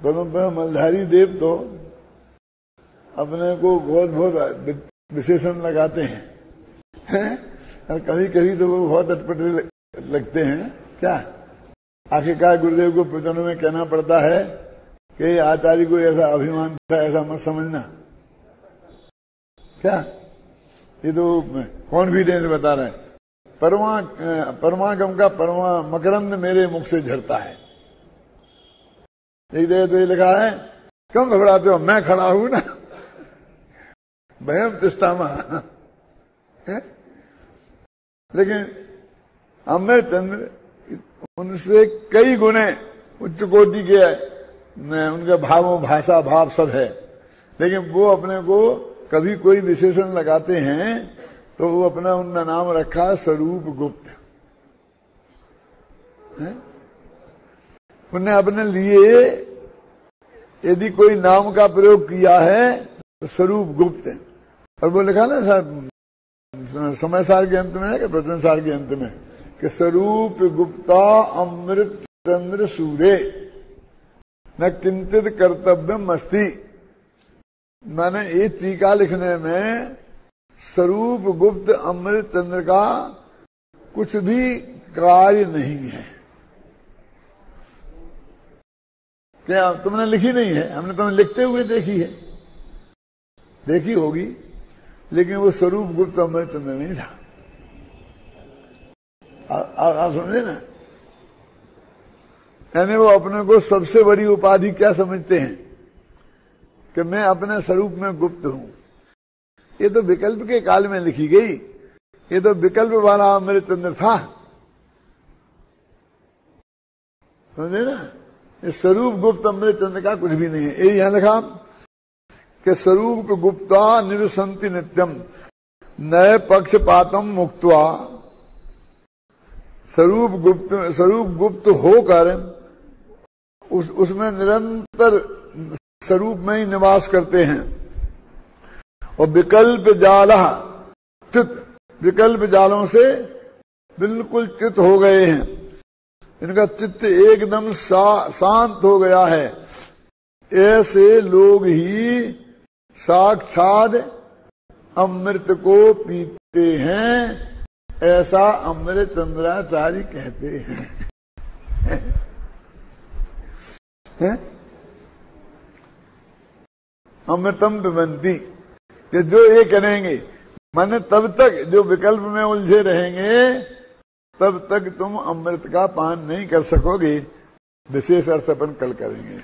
परम मलधारी देव तो अपने को बहुत बहुत विशेषण लगाते हैं और कभी कभी तो वो बहुत अटपटे लगते हैं। क्या आखिरकार गुरुदेव को प्रवचनों में कहना पड़ता है कि आचार्य को ऐसा अभिमान था, ऐसा मत समझना। क्या ये तो कॉन्फिडेंस बता रहे हैं। परमागम का परमा मकरंद मेरे मुख से झरता है। एक जगह तो ये लिखा है, क्यों घबराते हो, मैं खड़ा हूं ना, भयम तिष्ठामा। लेकिन अमृतचंद्र उनसे कई गुने उच्च कोटि के उनके भावों, भाषा, भाव सब है, लेकिन वो अपने को कभी कोई विशेषण लगाते हैं तो वो अपना उनका नाम रखा स्वरूप गुप्त। उन्हें अपने लिए यदि कोई नाम का प्रयोग किया है तो स्वरूप गुप्त है। और वो लिखा ना समय सार के अंत में है कि प्रवचन सार के अंत में कि स्वरूप गुप्ता अमृत चंद्र सूर्य न किंचित कर्तव्यम अस्ति। मैंने ये टीका लिखने में स्वरूप गुप्त अमृत चंद्र का कुछ भी कार्य नहीं है। क्या तुमने लिखी नहीं है? हमने तुम्हें लिखते हुए देखी है, देखी होगी, लेकिन वो स्वरूप गुप्त अमृत चंद्र नहीं था। आप समझे ना? यानी वो अपने को सबसे बड़ी उपाधि क्या समझते हैं कि मैं अपने स्वरूप में गुप्त हूं। ये तो विकल्प के काल में लिखी गई, ये तो विकल्प वाला अमृत चंद्र था। समझे ना? ये स्वरूप गुप्त अमृत चंद्र का कुछ भी नहीं है। ये यहां लिखा कि स्वरूप गुप्ता निवसंति नित्यम नए पक्षपातम मुक्त्वा। स्वरूप गुप्त होकर उसमें निरंतर स्वरूप में ही निवास करते हैं। और विकल्प जालों से बिल्कुल चित हो गए हैं। इनका चित्त एकदम शांत हो गया है। ऐसे लोग ही साक्षात अमृत को पीते हैं, ऐसा अमृत चंद्राचार्य कहते हैं। अमृतम पिबंती, कि जो ये करेंगे, माने तब तक जो विकल्प में उलझे रहेंगे तब तक तुम अमृत का पान नहीं कर सकोगे। विशेष अर्थ अपन कल करेंगे।